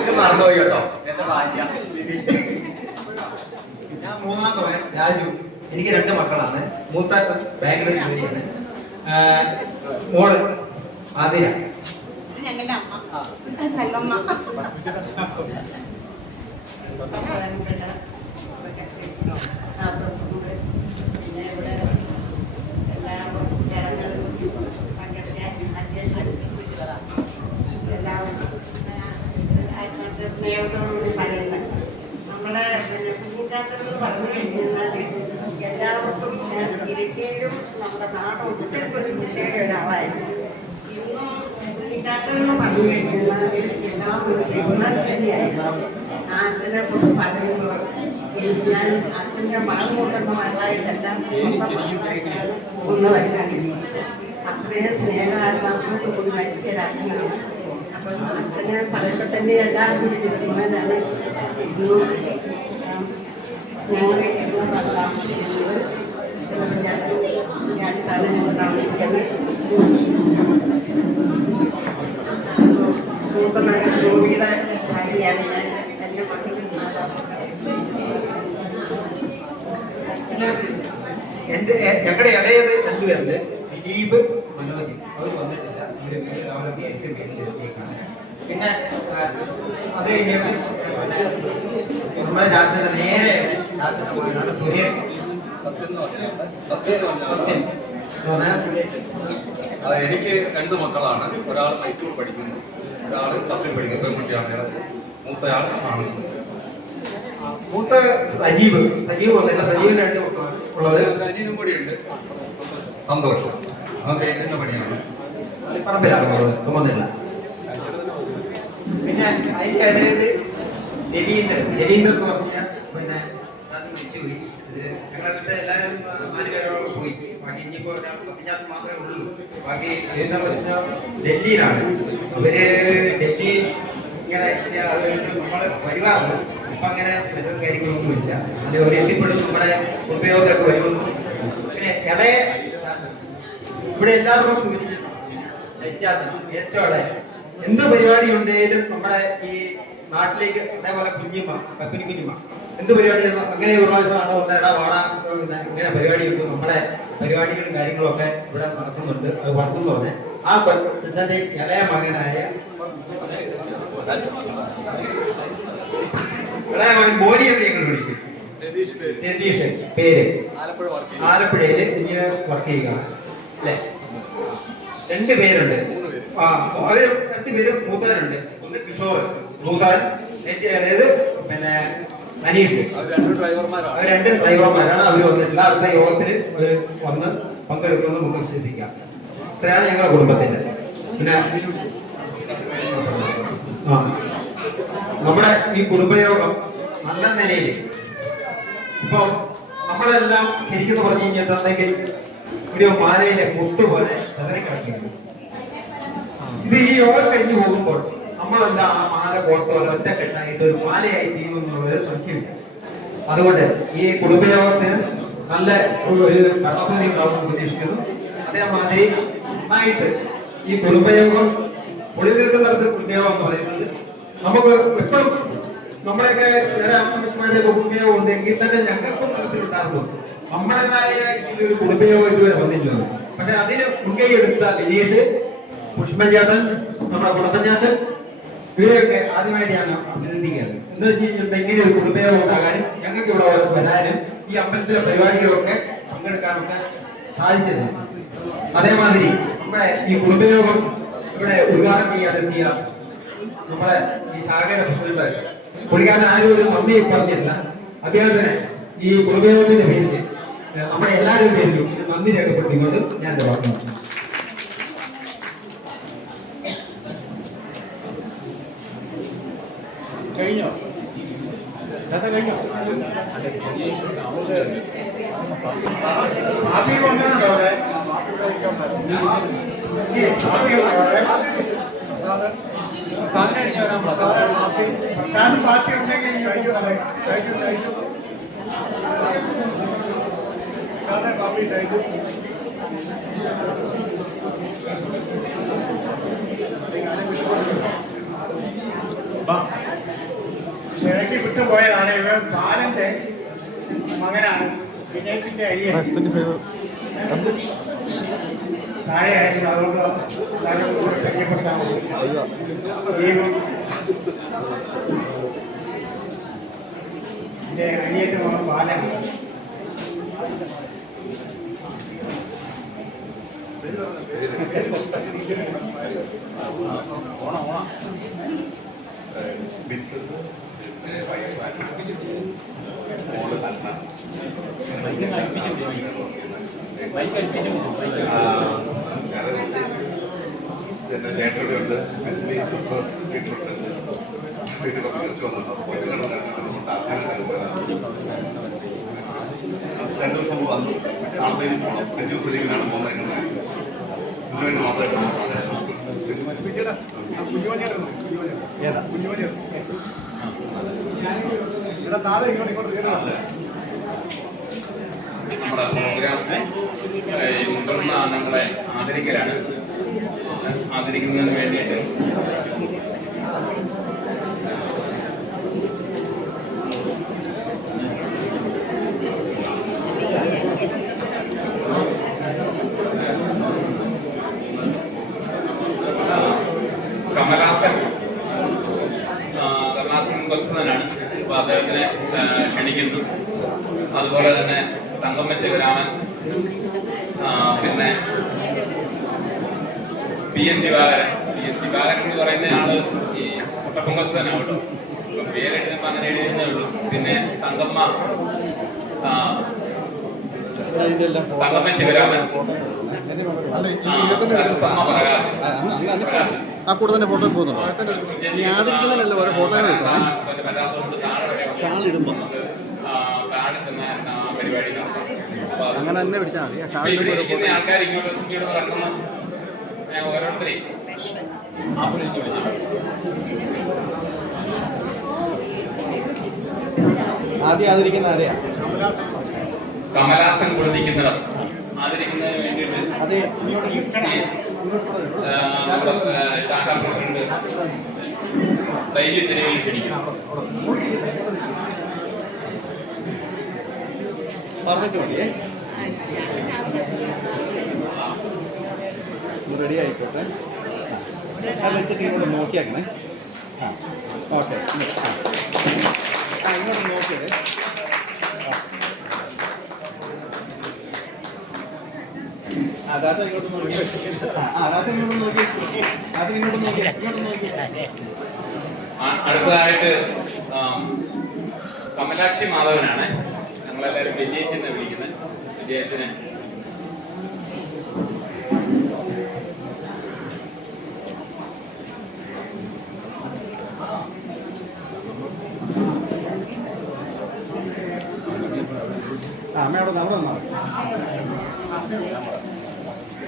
ഇത് മറന്നുപോയി കേട്ടോ. എൻ്റെ ഭാര്യ. ഞാൻ 3ാമത്തെ മകൻ രാജു. എനിക്ക് 2 മക്കളാണ്. മൂത്ത ബാംഗ്ലൂർ ജോലിയാണ്. മോള് ആതിര. ഞങ്ങളുടെ അമ്മ തങ്കമ്മ. പിന്നെ ഇവിടെ എല്ലാവരും ചടങ്ങുകളിലും പങ്കെടുക്കാൻ എല്ലാവരും സ്നേഹത്തോടുകൂടി പറയുന്നത്. നമ്മളെ കുഞ്ഞിച്ചാച്ചകൾ പറഞ്ഞു കഴിഞ്ഞാൽ എല്ലാവർക്കും ഇരിക്കയിലും നമ്മുടെ നാട് ഒത്തിരി പ്രത്യേക ഒരാളായിരുന്നു. ഇന്നും കുഞ്ഞിച്ചാച്ചെന്ന് പറഞ്ഞു കഴിഞ്ഞാൽ എല്ലാവരും ബഹുമാനം തന്നെയായിരുന്നു. ആ അച്ഛനെ കുറിച്ച് പറയുമ്പോൾ ഞാൻ അച്ഛൻ്റെ മകൾ കൊണ്ടുവന്ന മകളായിട്ടെല്ലാം പോകുന്നവരാണ് ജീവിച്ചത്. അത്രയും സ്നേഹമാത്മാർത്ഥത്തോട് കൂടി മരിച്ച ഒരു അച്ഛനാണ്. അപ്പം അച്ഛനെ പറയുമ്പോൾ തന്നെ എല്ലാവരും കൂടി ബഹുമാനാണ്. ഇന്നും ഞങ്ങൾ താമസിക്കുന്നത് ചിലപ്പോൾ ഞാനിതാണ് ഞങ്ങൾ താമസിക്കുന്നത്. മൂത്ത മകൻ ഗോപിയുടെ ഭാര്യയാണ് ഞാൻ. എൻ്റെ മക്കൾ ഞങ്ങളുടെ ഇളയത് 2 പേരുണ്ട്. ദിലീപ്, മനോജ്. അവർ വന്നിട്ടില്ല. അവരൊക്കെ എൻ്റെ വീട്ടിലെത്തിയേക്കാണ്. പിന്നെ അത് കഴിഞ്ഞിട്ട് പിന്നെ നമ്മുടെ ചാച്ചൻ്റെ നേരെ ചാച്ചൻ്റെ മകനാണ് സുരേഷ്. സത്യം എനിക്ക് 2 മക്കളാണ്. ഒരാൾ മൈസൂർ പഠിക്കുന്നു, ഒരാൾ 10ൽ പഠിക്കുന്നു. പെൺകുട്ടിയാണ്. മൂത്തയാൾ ആണ്. മൂത്ത സജീവ് വന്നില്ല. സജീവിന് 2 മക്കളാണ് ഉള്ളത്. അനിയനും കൂടിയുണ്ട്. സന്തോഷം. അവൻ എന്നെ പണിയാണ്. പറമ്പിലാണ് ഉള്ളത്. തോന്നുന്നില്ല. പിന്നെ അതിന്റെ ഇടയിൽ രവീന്ദ്രൻ എന്ന് പറഞ്ഞ പിന്നെ മരിച്ചുപോയി. ഞങ്ങളെ വീട്ടിൽ എല്ലാവരും 4 പേരോളം പോയി. ബാക്കി ഇനിയിപ്പോ ഒരാൾ സത്യജാതം മാത്രമേ ഉള്ളൂ. ബാക്കി രവീന്ദ്രൻ വെച്ചാൽ ഡൽഹിയിലാണ്. അവര് ഡൽഹി ഇങ്ങനെ നമ്മള് വരുവാറുണ്ട്. ഇപ്പൊ അങ്ങനെ മറ്റൊരു കാര്യങ്ങളൊന്നും ഇല്ല. അതിൽ അവർ എത്തിപ്പെടും. നമ്മുടെ ഉപയോഗത്തൊക്കെ വരുമെന്നും. പിന്നെ ഇളയ ഇവിടെ എല്ലാവർക്കും സൂചിപ്പിക്കുന്നു. ശശിചാച്ചൻ ഏറ്റവും ഇളയ എന്ത് പരിപാടി ഉണ്ടെങ്കിലും നമ്മുടെ ഈ നാട്ടിലേക്ക്, അതേപോലെ കുഞ്ഞുമ്മ കപ്പിനി കുഞ്ഞുമ്മ എന്ത് പരിപാടി അങ്ങനെ ഒരു പ്രാവശ്യമാണ് ഒന്നേടാ വാടാ ഇങ്ങനെ പരിപാടിയുണ്ട്. നമ്മുടെ പരിപാടികളും കാര്യങ്ങളൊക്കെ ഇവിടെ നടക്കുന്നുണ്ട്. അത് പറഞ്ഞു തന്നെ ആ കൊച്ചന്റെ ഇളയ മകനായ ബോലി എന്ന് ഞങ്ങൾ വിളിക്കും. രതീഷ് പേര് ആലപ്പുഴയില് ഇങ്ങനെ വർക്ക് ചെയ്യുകയാണ് അല്ലെ. 2 പേരുണ്ട്. അവര് 2 പേരും മൂത്താനുണ്ട്. ഒന്ന് കിഷോർ മൂത്താൻ, അതായത് പിന്നെ അനീഷ്. അവർ 2 ഡ്രൈവർമാരാണ്. അവർ വന്നിട്ടില്ല. അടുത്ത യോഗത്തിന് അവർ വന്ന് പങ്കെടുക്കുമെന്ന് നമുക്ക് വിശ്വസിക്കാം. ഇത്രയാണ് ഞങ്ങളുടെ കുടുംബത്തിന്റെ. പിന്നെ നമ്മുടെ ഈ കുടുംബയോഗം നല്ല നിലയിൽ ഇപ്പൊ നമ്മളെല്ലാം ശരിക്കും പറഞ്ഞു കഴിഞ്ഞിട്ടുണ്ടെങ്കിൽ ഒരു മാലയിലെ മുത്തുപോലെ ചതറിക്കിടക്കുന്നു. ഇത് ഈ യോഗം കഴിഞ്ഞു പോകുമ്പോൾ നമ്മളെല്ലാം ആ മാല കോർത്ത് ഒറ്റക്കെട്ടായിട്ട് ഒരു മാലയായി തീരുമെന്നുള്ളൊരു സംശയമില്ല. അതുകൊണ്ട് ഈ കുടുംബയോഗത്തിന് നല്ല ഒരു ഭരണസമിതി ഉണ്ടാവുമെന്ന് പ്രതീക്ഷിക്കുന്നു. അതേമാതിരി നന്നായിട്ട് ഈ കുടുംബയോഗം പൊളി നിൽക്കുന്നിടത്ത് കുടുംബയോഗം എന്ന് പറയുന്നത് നമുക്ക് എപ്പോഴും നമ്മളെയൊക്കെ വേറെ അമ്മച്ചമാരെയൊക്കെ കുടുംബയോഗം ഉണ്ടെങ്കിൽ തന്നെ ഞങ്ങൾക്കും മനസ്സിലുണ്ടായിരുന്നു നമ്മുടേതായ ഒരു കുടുംബയോഗം ഇതുവരെ വന്നില്ലല്ലോ. പക്ഷെ അതിന് മുൻകൈ എടുത്ത വിനീഷ്, പുഷ്പൻ ചേട്ടൻ, നമ്മുടെ കുടപ്പഞ്ചാച്ചൻ, ഇവരെയൊക്കെ ആദ്യമായിട്ട് ഞാൻ അഭിനന്ദിക്കുകയാണ്. എന്ന് വെച്ച് കഴിഞ്ഞിട്ടുണ്ടെങ്കിൽ ഇങ്ങനെ ഒരു കുടുംബയോഗം ഉണ്ടാകാനും ഞങ്ങൾക്ക് ഇവിടെ വരാനും ഈ അമ്പലത്തിലെ പരിപാടികളൊക്കെ പങ്കെടുക്കാനൊക്കെ സാധിച്ചത്. അതേമാതിരി നമ്മുടെ ഈ കുടുംബയോഗം ഇവിടെ ഉദ്ഘാടനം ചെയ്യാനെത്തിയ നമ്മളെ ഈ ശാഖയുടെ പ്രസിഡന്റ് പുള്ളിക്കാരൻ ആരും ഒരു നന്ദി പറഞ്ഞിട്ടില്ല. അദ്ദേഹത്തിന് ഈ കുടുംബയോഗത്തിന്റെ പേരിൽ നമ്മുടെ എല്ലാവരുടെയും പേരിലും ഇത് നന്ദി രേഖപ്പെടുത്തിക്കൊണ്ട് ഞാൻ എന്റെ വാക്ക് കഴിഞ്ഞോ? കഴിഞ്ഞോ? പാർട്ടി ഉണ്ടെങ്കിൽ സാധാ കാപ്പി കഴിച്ചു. ക്ഷണിക്ക് വിട്ടുപോയതാണ്. ഇവൻ ബാലന്റെ മകനാണ്. വിനയത്തിന്റെ അയ്യൻ താഴെയായിരുന്നു. അതുകൊണ്ട് പരിചയപ്പെടുത്താൻ എന്റെ അനിയന്റെ മകൻ ബാലൻ. എന്റെ ചേട്ടനുണ്ട്, ബിസിലി സിസ്റ്റർ വീട്ടിലുണ്ട്. വീട്ടിൽ കുറച്ച് ഗസ്റ്റ് വന്നു. കൊച്ചുകളുടെ 2 ദിവസം വന്നു. നാളത്തേക്ക് പോകണം. 5 ദിവസത്തേക്കാണ് പോകുന്നേക്കുന്നത്. ഇതിനുവേണ്ടി മാത്രമായിട്ട് താഴെ ഇങ്ങോട്ട് നമ്മുടെ പ്രോഗ്രാം മുതിർന്ന അംഗങ്ങളെ ആദരിക്കലാണ്. ആദരിക്കുന്നതിന് വേണ്ടിയിട്ട് കമലാസൻ കൊച്ചനാണ്. അപ്പോൾ അദ്ദേഹത്തിനെ ക്ഷണിക്കുന്നു. അതുപോലെ തന്നെ തങ്കമ്മ ശിവരാമൻ, പിന്നെ PN ദിവാകരൻ എന്ന് പറയുന്ന ആള് ഈ കൊട്ടപ്പൊങ്കച്ചനാണ് കേട്ടോ. പേരെഴുതുമ്പോൾ അങ്ങനെ എഴുതുന്നേ ഉള്ളൂ. പിന്നെ തങ്കമ്മ ശിവരാമൻ, സരസമ്മ പ്രകാശ്, ആ കൂടെ തന്നെ ഫോട്ടോ പോകുന്നുണ്ടോ? ആദ്യം ഓരോ ഫോട്ടോ ഷാളിടുമ്പോൾ പരിപാടി നടത്താം. അങ്ങനെ തന്നെ പിടിച്ചാൽ മതി. ഇവിടെ ഇരിക്കുന്ന ആൾക്കാർ ഇങ്ങോട്ട് ഇറങ്ങുന്ന ഓരോരുത്തരെയും ആദ്യം ആദരിക്കുന്ന ആരെയാ? കമലാസൻ കൊടുത്തിരിക്കുന്നവർ ആദരിക്കുന്നതിന് വേണ്ടിയിട്ട് നമ്മുടെ ശാഖാ പ്രസിഡന്റ് ധൈര്യത്തിനെയും ക്ഷണിക്കും. പറഞ്ഞിട്ട് മതിയേ, റെഡി ആയിക്കോട്ടെ. അത് വെച്ചിട്ട് ഇങ്ങോട്ട് നോക്കിയാക്കണേ. ആ ഓക്കെ, ഇങ്ങോട്ട് നോക്കിയതേ. ദാസ ഇങ്ങോട്ട് നോക്കി, ദാസ ഇങ്ങോട്ട് നോക്കി, ദാസ ഇങ്ങോട്ട് നോക്കി, ഇങ്ങോട്ട് നോക്കി. അടുത്തതായിട്ട് കമലാക്ഷി മാധവനാണ്. ഞങ്ങളെല്ലാവരും വലിയച്ചി എന്ന് വിളിക്കുന്നത്. വിജയച്ചന് അമ്മയോട് നമ്മൾ തന്നാൽ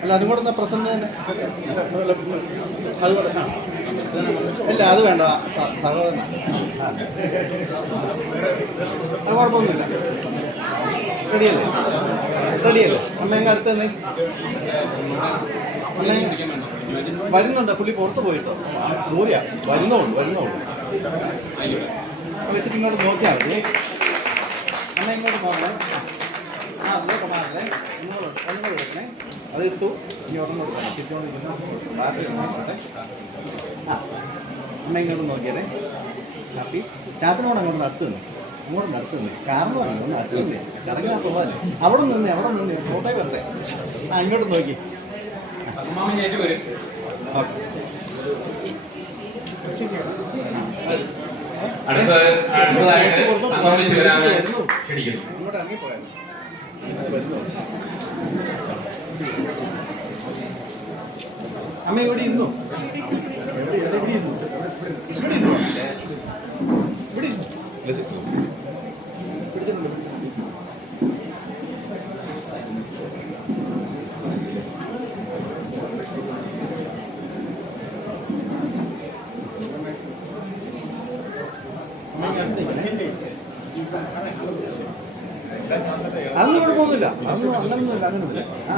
അല്ല, അതും കൂടെ എന്നാൽ പ്രസന്റ് തന്നെ അതുകൂടെ. ഇല്ല അത് വേണ്ട, സഹോദരൻ. അത് കുഴപ്പമൊന്നുമില്ല. റെഡിയല്ലേ? റെഡിയല്ലേ? അമ്മ എങ്ങനെ അടുത്ത് തന്നെ വരുന്നുണ്ട്. പുള്ളി പുറത്ത് പോയിട്ടോ, ദൂരെയാ. വരുന്നോളൂ. വെച്ചിട്ട് ഇങ്ങോട്ട് നോക്കിയാൽ മതി. അമ്മ ഇങ്ങോട്ട് പോകണേ. ആ ഇങ്ങോട്ട് മാറണേ. ഒന്നുകൂടെ എടുക്കണേ. അതെടുത്തു. ഇനി ഒന്നും കൊടുക്കണം. തിരിച്ചുകൊണ്ടിരിക്കുന്നു. ബാക്കി നോക്കട്ടെ. ആ അമ്മ ഇങ്ങോട്ട് നോക്കിയാലേ. ഹാപ്പി. ചാത്തനോട് അങ്ങോട്ട് അടുത്ത് നിന്ന്, ഇങ്ങോട്ട് അടുത്ത് നിന്ന്. കാരണം ഒന്ന് അടുത്ത് നിന്നേ, ചടങ്ങിനാ പോകാല്ലേ. അവിടെ നിന്ന് ഫോട്ടോ വരട്ടെ. ആ ഇങ്ങോട്ട് നോക്കി. അടുത്തതായിട്ട് ശിവരാമൻ ക്ഷണിക്കുന്നു. ഇങ്ങോട്ട് ഇറങ്ങിപ്പോയാലും അമ്മ ഇവിടെ ഇരുന്നു. അതൊന്നും കുഴപ്പമൊന്നുമില്ല. അങ്ങനൊന്നുമില്ല. ആ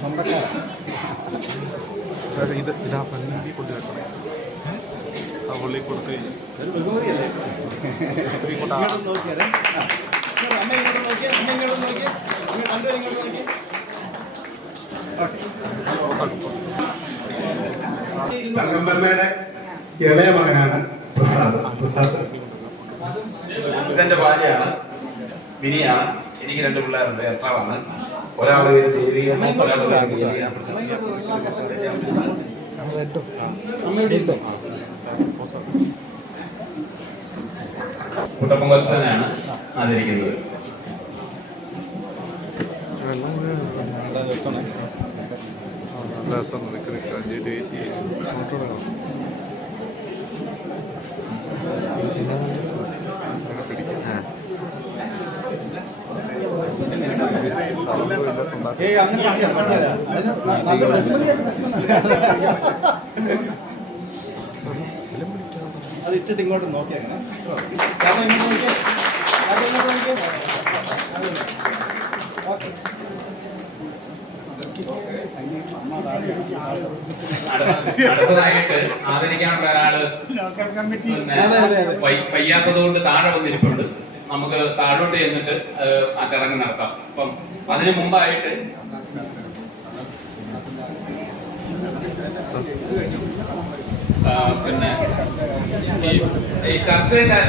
സ്വന്തക്കാരാ. ഇതാ പള്ളി കൊണ്ട് വെക്കണേ. ആ പള്ളി കൊടുത്ത് ബഹുമതിയല്ലേ? ഇങ്ങോട്ട് നോക്കിയാലേ. അമ്മ ഇങ്ങോട്ട് നോക്കിയേ, അമ്മ ഇങ്ങോട്ട് നോക്കിയേ, അമ്മ കണ്ടു ഇങ്ങോട്ട് നോക്കിയേ. തങ്കമ്മയുടെ ഇളയ മകനാണ് പ്രസാദ്. ഇതെന്റെ ഭാര്യയാണ്, മിനിയാണ്. എനിക്ക് 2 പിള്ളേരുണ്ട്. എട്ടാളാണ്. ഒരാളുടെ പേര് ദേവിക, ഒരാളുടെ പേര് ഗീതിക. കുട്ടപ്പംകൊൽസനാണ് ആദരിക്കുന്നത്. അത് ഇട്ടിട്ട് ഇങ്ങോട്ട് നോക്കിയേക്കണേ. അടുത്തതായിട്ട് ആദരിക്കാനുള്ള ഒരാള് വയ്യാത്തതുകൊണ്ട് താഴെ വന്നിരിപ്പുണ്ട്. നമുക്ക് താഴോട്ട് ചെന്നിട്ട് ആ ചടങ്ങ് നടത്താം. അപ്പം അതിനു മുമ്പായിട്ട് പിന്നെ ഈ ചർച്ചയുടെ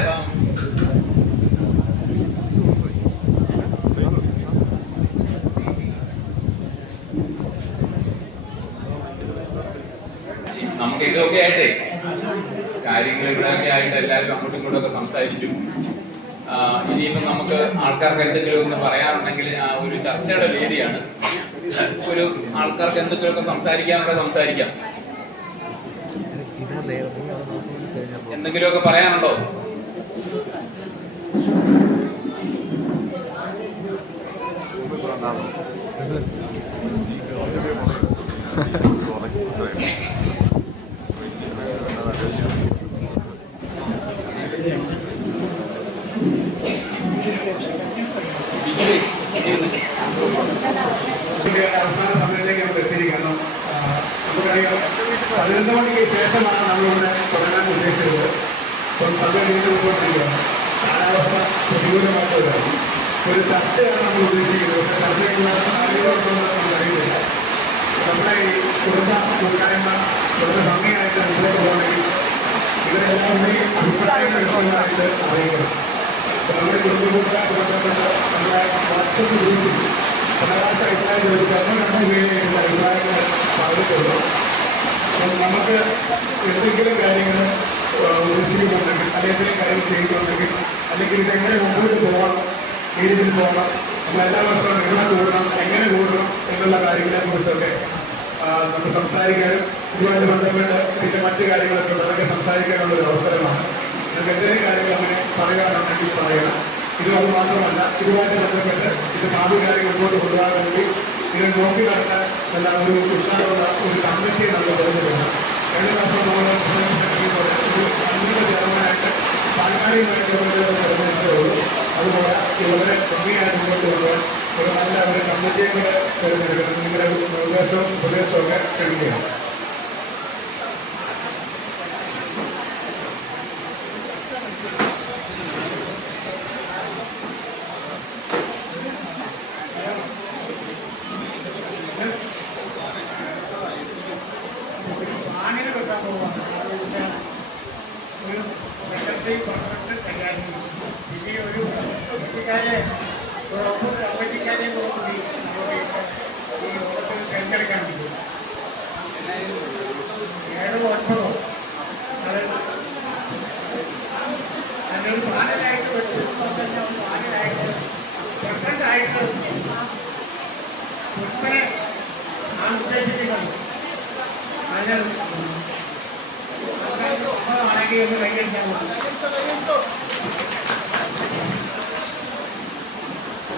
നമുക്ക് ഇതൊക്കെ ആയിട്ടേ കാര്യങ്ങൾ ഇവിടെയൊക്കെ ആയിട്ട് എല്ലാവരും അങ്ങോട്ടും ഇങ്ങോട്ടൊക്കെ സംസാരിച്ചു. ഇനിയിപ്പം നമുക്ക് ആൾക്കാർക്ക് എന്തെങ്കിലും ഒന്ന് പറയാനുണ്ടെങ്കിൽ ഒരു ചർച്ചയുടെ വേദിയാണ്. ഒരു ആൾക്കാർക്ക് എന്തെങ്കിലുമൊക്കെ സംസാരിക്കാനുണ്ടെങ്കിൽ സംസാരിക്കാം. എന്തെങ്കിലുമൊക്കെ പറയാനുണ്ടോ? അവസാന സമയത്തേക്ക് നമ്മൾ എത്തിയിരിക്കണം. നമുക്കറിയാം 11 മണിക്ക് ശേഷമാണ് നമ്മളിവിടെ തുടങ്ങാൻ ഉദ്ദേശിച്ചത്. അപ്പം സമയം വീണ്ടും മുമ്പോട്ടിരിക്കുകയാണ്. കാലാവസ്ഥ പ്രതികൂലമായിട്ട് വരാം. ഒരു ചർച്ചയാണ് നമ്മൾ ഉദ്ദേശിക്കുന്നത്. പക്ഷേ ചർച്ചയുള്ള കാര്യങ്ങളൊന്നും നമുക്കറിയില്ല. നമ്മുടെ ഈ കുടുംബ കൂട്ടായ്മ വളരെ ഭംഗിയായിട്ട് മുമ്പോട്ട് പോകണമെങ്കിൽ ഇവരെല്ലാവരുടെയും അഭിപ്രായങ്ങൾ വ്യക്തമായിട്ട് അറിയിക്കണം. നമ്മുടെ കുടുംബ ബന്ധപ്പെട്ട നമ്മുടെ വാട്സപ്പ് ഗ്രൂപ്പിൽ പ്രകാശ അഭിപ്രായം ചോദിച്ചാൽ രണ്ടുപേരെയുള്ള അഭിപ്രായങ്ങൾ പറഞ്ഞിട്ടുള്ളൂ. അപ്പം നമുക്ക് എന്തെങ്കിലും കാര്യങ്ങൾ ഉദ്ദേശിക്കുന്നുണ്ടെങ്കിൽ അല്ലെങ്കിൽ കാര്യങ്ങൾ ചെയ്യുന്നുണ്ടെങ്കിൽ അല്ലെങ്കിൽ ഇതെങ്ങനെ മുമ്പോട്ട് പോകണം, ഈ രീതിയിൽ പോകണം, നമ്മൾ എല്ലാ വർഷവും എവിടെ കൂടണം, എങ്ങനെ കൂടണം എന്നുള്ള കാര്യങ്ങളെ കുറിച്ചൊക്കെ നമുക്ക് സംസാരിക്കാനും ഇതുമായിട്ട് ബന്ധപ്പെട്ട് പിന്നെ മറ്റു കാര്യങ്ങളൊക്കെ ഉള്ളതൊക്കെ സംസാരിക്കാനുള്ള ഒരു അവസരമാണ്. നിങ്ങൾക്ക് എന്തെങ്കിലും കാര്യങ്ങൾ അങ്ങനെ പറയാനുണ്ടെങ്കിൽ പറയണം. ഇത് മാത്രമല്ല, ഇതുമായിട്ട് ബന്ധപ്പെട്ട് ഇത് ഭാവി കാര്യങ്ങൾ മുമ്പോട്ട് കൊണ്ടുപോകാൻ വേണ്ടി ഇത് നോക്കി നടത്താൻ എന്ന ഒരു ഉത്സാഹമുള്ള ഒരു കമ്മിറ്റിയെ നമ്മൾ തെരഞ്ഞെടുക്കണം. 2 വർഷം നമ്മൾ ചെയർമാനായിട്ട് താൽക്കാലികമായിട്ട് തെരഞ്ഞെടുത്തേ ഉള്ളൂ. അതുപോലെ വളരെ ഭംഗിയായിട്ട് മുമ്പോട്ട് കൊണ്ടുപോകാൻ ഒരു നല്ല ഒരു കമ്മിറ്റിയെ കൂടെ തെരഞ്ഞെടുക്കണം. നിങ്ങളുടെ നിർദ്ദേശവും ഉപദേശവും ഒക്കെ ക്ഷണിക്കുകയാണ്.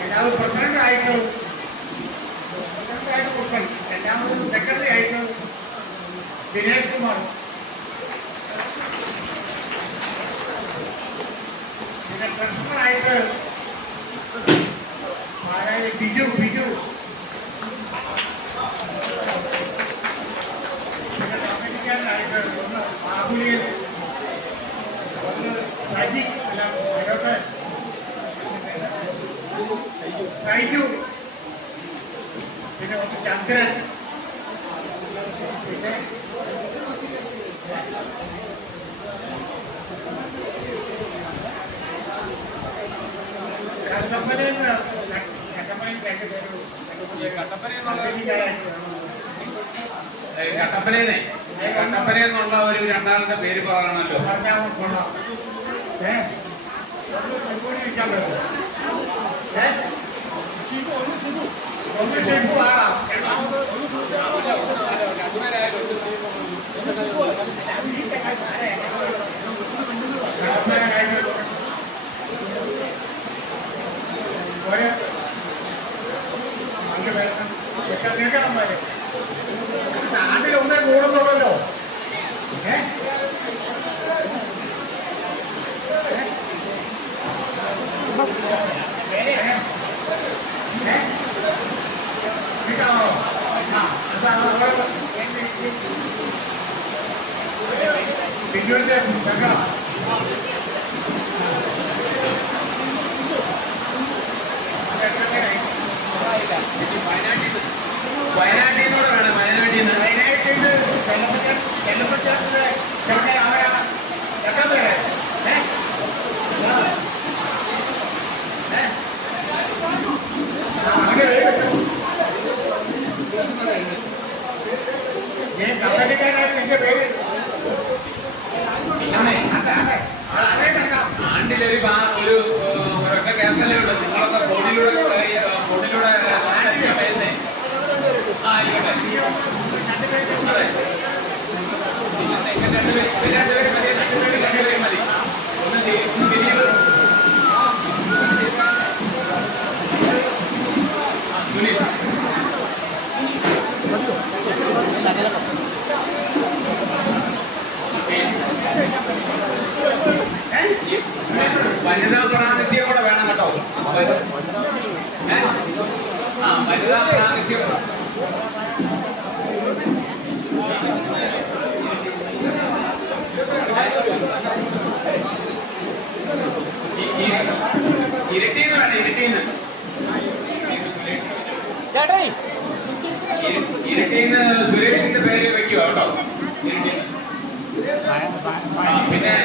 രണ്ടാമത് പ്രസിഡന്റ് ആയിട്ട് പുഷ്പൻ, രണ്ടാമത് സെക്രട്ടറി ആയിട്ട് ദിനേഷ് കുമാർ, പിന്നെ ട്രഷററായിട്ട് ബിജു പിന്നെ കമ്മിറ്റിക്കാരനായിട്ട് ഒന്ന് ബാഹുലിയൻ, ഒന്ന് സജി, അല്ല സൈജു, പിന്നെ ഒന്ന് ചന്ദ്രൻ, പിന്നെ കട്ടപ്പന എന്നുള്ള ഒരു രണ്ടാമത്തെ പേര് പറയണമല്ലോ. നാട്ടിലൊന്നേ കൂടുന്നുള്ളല്ലോ. ബിജുവിന്റെ വയനാട്ടിൽ നിന്നൂടെ വേണം. വയനാട്ടിൽ നിന്ന് കമ്പനിക്കാരായിട്ട് നിന്റെ പേര് പിന്നെ ഫണ്ടിലൊരു ഒരൊക്കെ കേസല്ലേ ഉള്ളൂ. നിങ്ങളൊക്കെ ഫോണിലൂടെ സംസാരിക്കാൻ വരുന്നേ. ആയിക്കോട്ടെ. അതെ, രണ്ടുപേരും മതി. ഒന്ന് തിരിയത് സുനിൽ. വനിതാ പ്രാതിനിധ്യം കൂടെ വേണം കേട്ടോ. വനിതാ പ്രാതിനിധ്യം ഇരട്ടീന്ന് വേണം. ഇരട്ടീന്ന് സുരേഷിന്റെ പേര് വെക്കുക കേട്ടോ. ഇരട്ടീന്ന്. പിന്നെ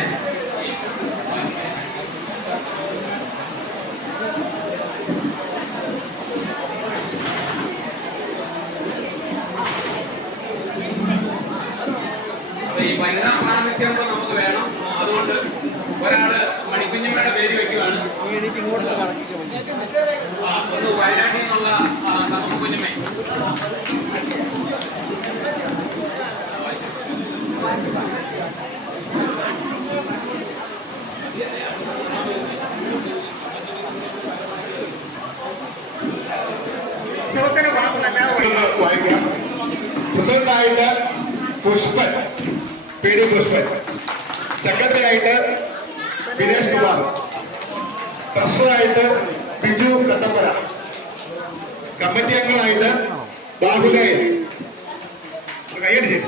ഈ വനിതാ പ്രാതിനിധ്യം നമുക്ക് വേണം. അതുകൊണ്ട് ഒരാള് മണിക്കുഞ്ഞമ്മയുടെ പേര് വെക്കുകയാണ്. ഒന്ന് വയനാട്ടിൽ നിന്നുള്ള കുഞ്ഞമ്മ. വായിക്കാം. പ്രസിഡന്റായിട്ട് പുഷ്പൻ, PD പുഷ്പൻ. സെക്രട്ടറി ആയിട്ട് ബിനേഷ് കുമാർ. ട്രഷററായിട്ട് ബിജു കട്ടപ്പന. കമ്മിറ്റി അംഗങ്ങളായിട്ട് ബാബുലയൻ. കൈയടിച്ച്.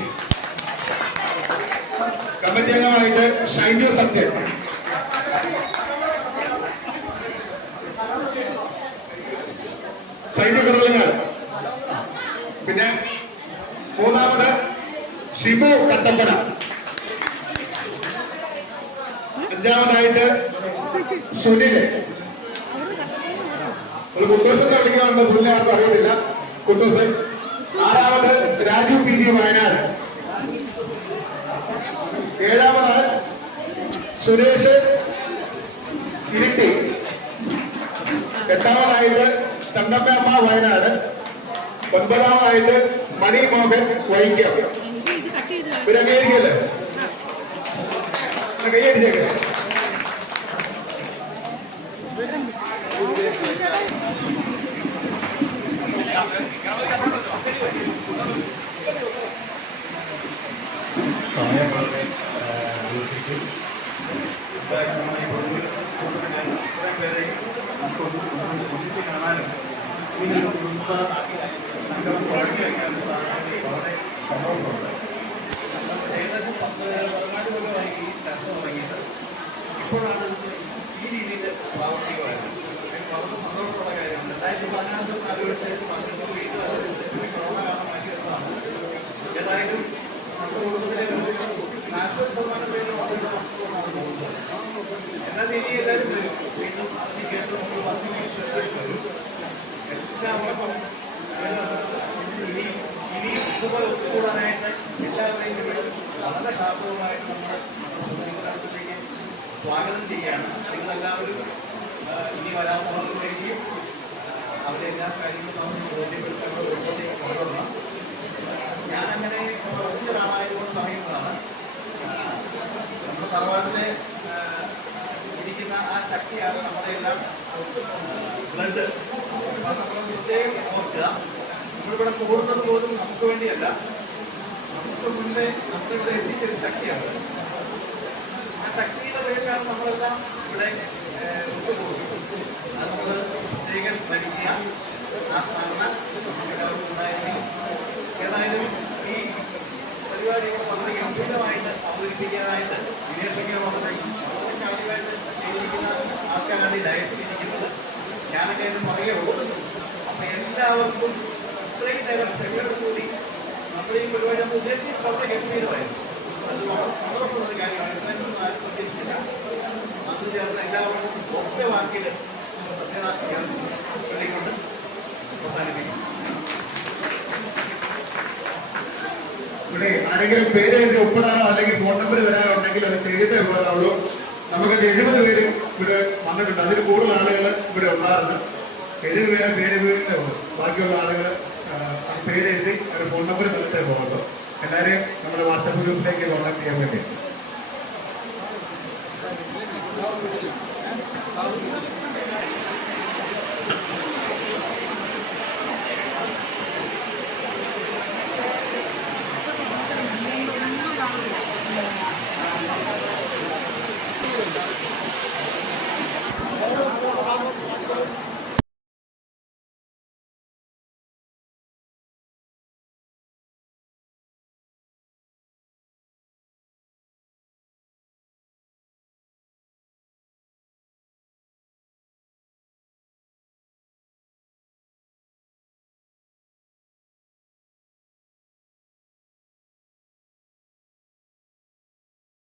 കമ്മിറ്റി അംഗമായിട്ട് ഷൈജു സത്യൻ. ഷൈജു കടലങ്ങാട്. പിന്നെ മൂന്നാമത് ഷിബു കട്ടപ്പന. അഞ്ചാമതായിട്ട് സുനിൽ. ഒരു കുട്ടൂസന്റെ വിളിക്കാറുണ്ട്. സുനിൽ ആർക്കും അറിയത്തില്ല. കുട്ടൂസൻ. ആറാമത് രാജു PG വയനാട്. ഏഴാമത് സുരേഷ് ഇരിട്ടി. എട്ടാമതായിട്ട് തങ്കമ്മ വയനാട്. ഒൻപതാമതായിട്ട് മണി മോഹൻ വൈക്കം. ഇവർ അംഗീകരിക്കല്ലേ? കൈയടിച്ചേക്ക്. സമയം വളരെ ഒന്നിച്ച് കാണാനും ഇതിനൊരു കുടുംബ സംഗമം തുടങ്ങി വയ്ക്കാനും വളരെ സന്തോഷമുണ്ട്. ഏകദേശം 14 കൊല്ലമായി ഈ ചർച്ച തുടങ്ങിയിട്ട് ഇപ്പോഴാണ് ഈ രീതിയിൽ പ്രാവർത്തികമായത്. വളരെ സന്തോഷമുള്ള കാര്യമാണ്. 2016 ആലോചിച്ച് 15 വീണ്ടും ആലോചിച്ച് കൊറോണ കാരണം മാറ്റി വെച്ചതാണ്. ഏതായാലും നമ്മുടെ കുടുംബത്തിലെ 40% പേര് മാത്രമേ പോകുന്നത്. എന്നാൽ ഇനി എല്ലാവരും വരും. വീണ്ടും അതിന് കേട്ട് നമ്മൾ വർദ്ധിപ്പിച്ചു വരും. എല്ലാവർക്കും ഇനി ഇതുപോലെ ഒത്തുകൂടാനായിട്ട് എല്ലാവരെയും വളരെ ഹാർദവുമായിട്ട് നമ്മൾ നിങ്ങളുടെ അടുത്തേക്ക് സ്വാഗതം ചെയ്യുകയാണ്. നിങ്ങളെല്ലാവരും ഇനി വരാത്തവർക്ക് വേണ്ടിയും അവരെ എല്ലാ കാര്യങ്ങളും നമ്മൾ ബോധ്യപ്പെടുത്തേണ്ട ഉൾപ്പെട്ടേക്ക് കൊണ്ടുവരണം. ഞാനങ്ങനെ ഒരാളായതുകൊണ്ട് പറയുന്നതാണ്. നമ്മുടെ സർവാട്ടിലെ ഇരിക്കുന്ന ആ ശക്തിയാണ് നമ്മുടെ എല്ലാം ബ്ലഡ്. അപ്പം നമ്മൾ പ്രത്യേകം ഓർക്കുക. നമ്മളിവിടെ കൂടുന്നത് പോലും നമുക്ക് വേണ്ടിയല്ല, നമുക്ക് മുന്നേ നമ്മളിവിടെ എത്തിച്ചൊരു ശക്തിയാണ്. ആ ശക്തിയുടെ പേരിലാണ് നമ്മളെല്ലാം ഇവിടെ ഒത്തുകൂടുന്നത്. അത് നമ്മൾ പ്രത്യേകം സ്മരിക്കുക. ആ സ്മരണ നമുക്കെല്ലാവർക്കും ഉണ്ടായിരിക്കും. ഏതായാലും ഈ പരിപാടി വളരെ ഗംഭീരമായിട്ട് അവതരിപ്പിക്കാനായിട്ട് വിദേശികളെ വളരെ കാര്യമായിട്ട് ചെയ്തിരിക്കുന്ന ആൾക്കാരാണ് ഈ ഡയസിലിരിക്കുന്നത്. ഞാനൊക്കെ അതിന് പറയുള്ളൂ. അപ്പം എല്ലാവർക്കും ഇത്രയും നേരം ക്ഷമയോട് കൂടി നമ്മുടെ ഈ പരിപാടി നമ്മൾ ഉദ്ദേശിച്ച് വളരെ ഗംഭീരമായിരുന്നു. അത് വളരെ സന്തോഷമുള്ള കാര്യമാണ്. ഇത്രയൊന്നും ആരും പ്രതീക്ഷിച്ചില്ല. അന്ന് ചേർന്ന് എല്ലാവർക്കും ഒറ്റ വാക്കിൽ ചൊല്ലിക്കൊണ്ട് അവസാനിപ്പിക്കും. ഇവിടെ ആരെങ്കിലും പേര് എഴുതി ഒപ്പിടാനോ അല്ലെങ്കിൽ ഫോൺ നമ്പർ തരാനോ ഉണ്ടെങ്കിൽ അത് ചെയ്തിട്ടേ പോകാവുള്ളൂ. നമുക്ക് 70 പേര് ഇവിടെ വന്നിട്ടുണ്ട്. അതിൽ കൂടുതൽ ആളുകൾ ഇവിടെ ഉണ്ടായിരുന്നു. 7 പേരെ പേര് വീടിൻ്റെ ഉള്ളൂ. ബാക്കിയുള്ള ആളുകൾ പേരെഴുതി ഒരു ഫോൺ നമ്പർ തന്നിട്ടേ പോകുള്ളൂ. എല്ലാവരെയും നമ്മുടെ വാട്സപ്പ് ഗ്രൂപ്പിലേക്ക് കോൺടാക്ട് ചെയ്യാൻ വേണ്ടി.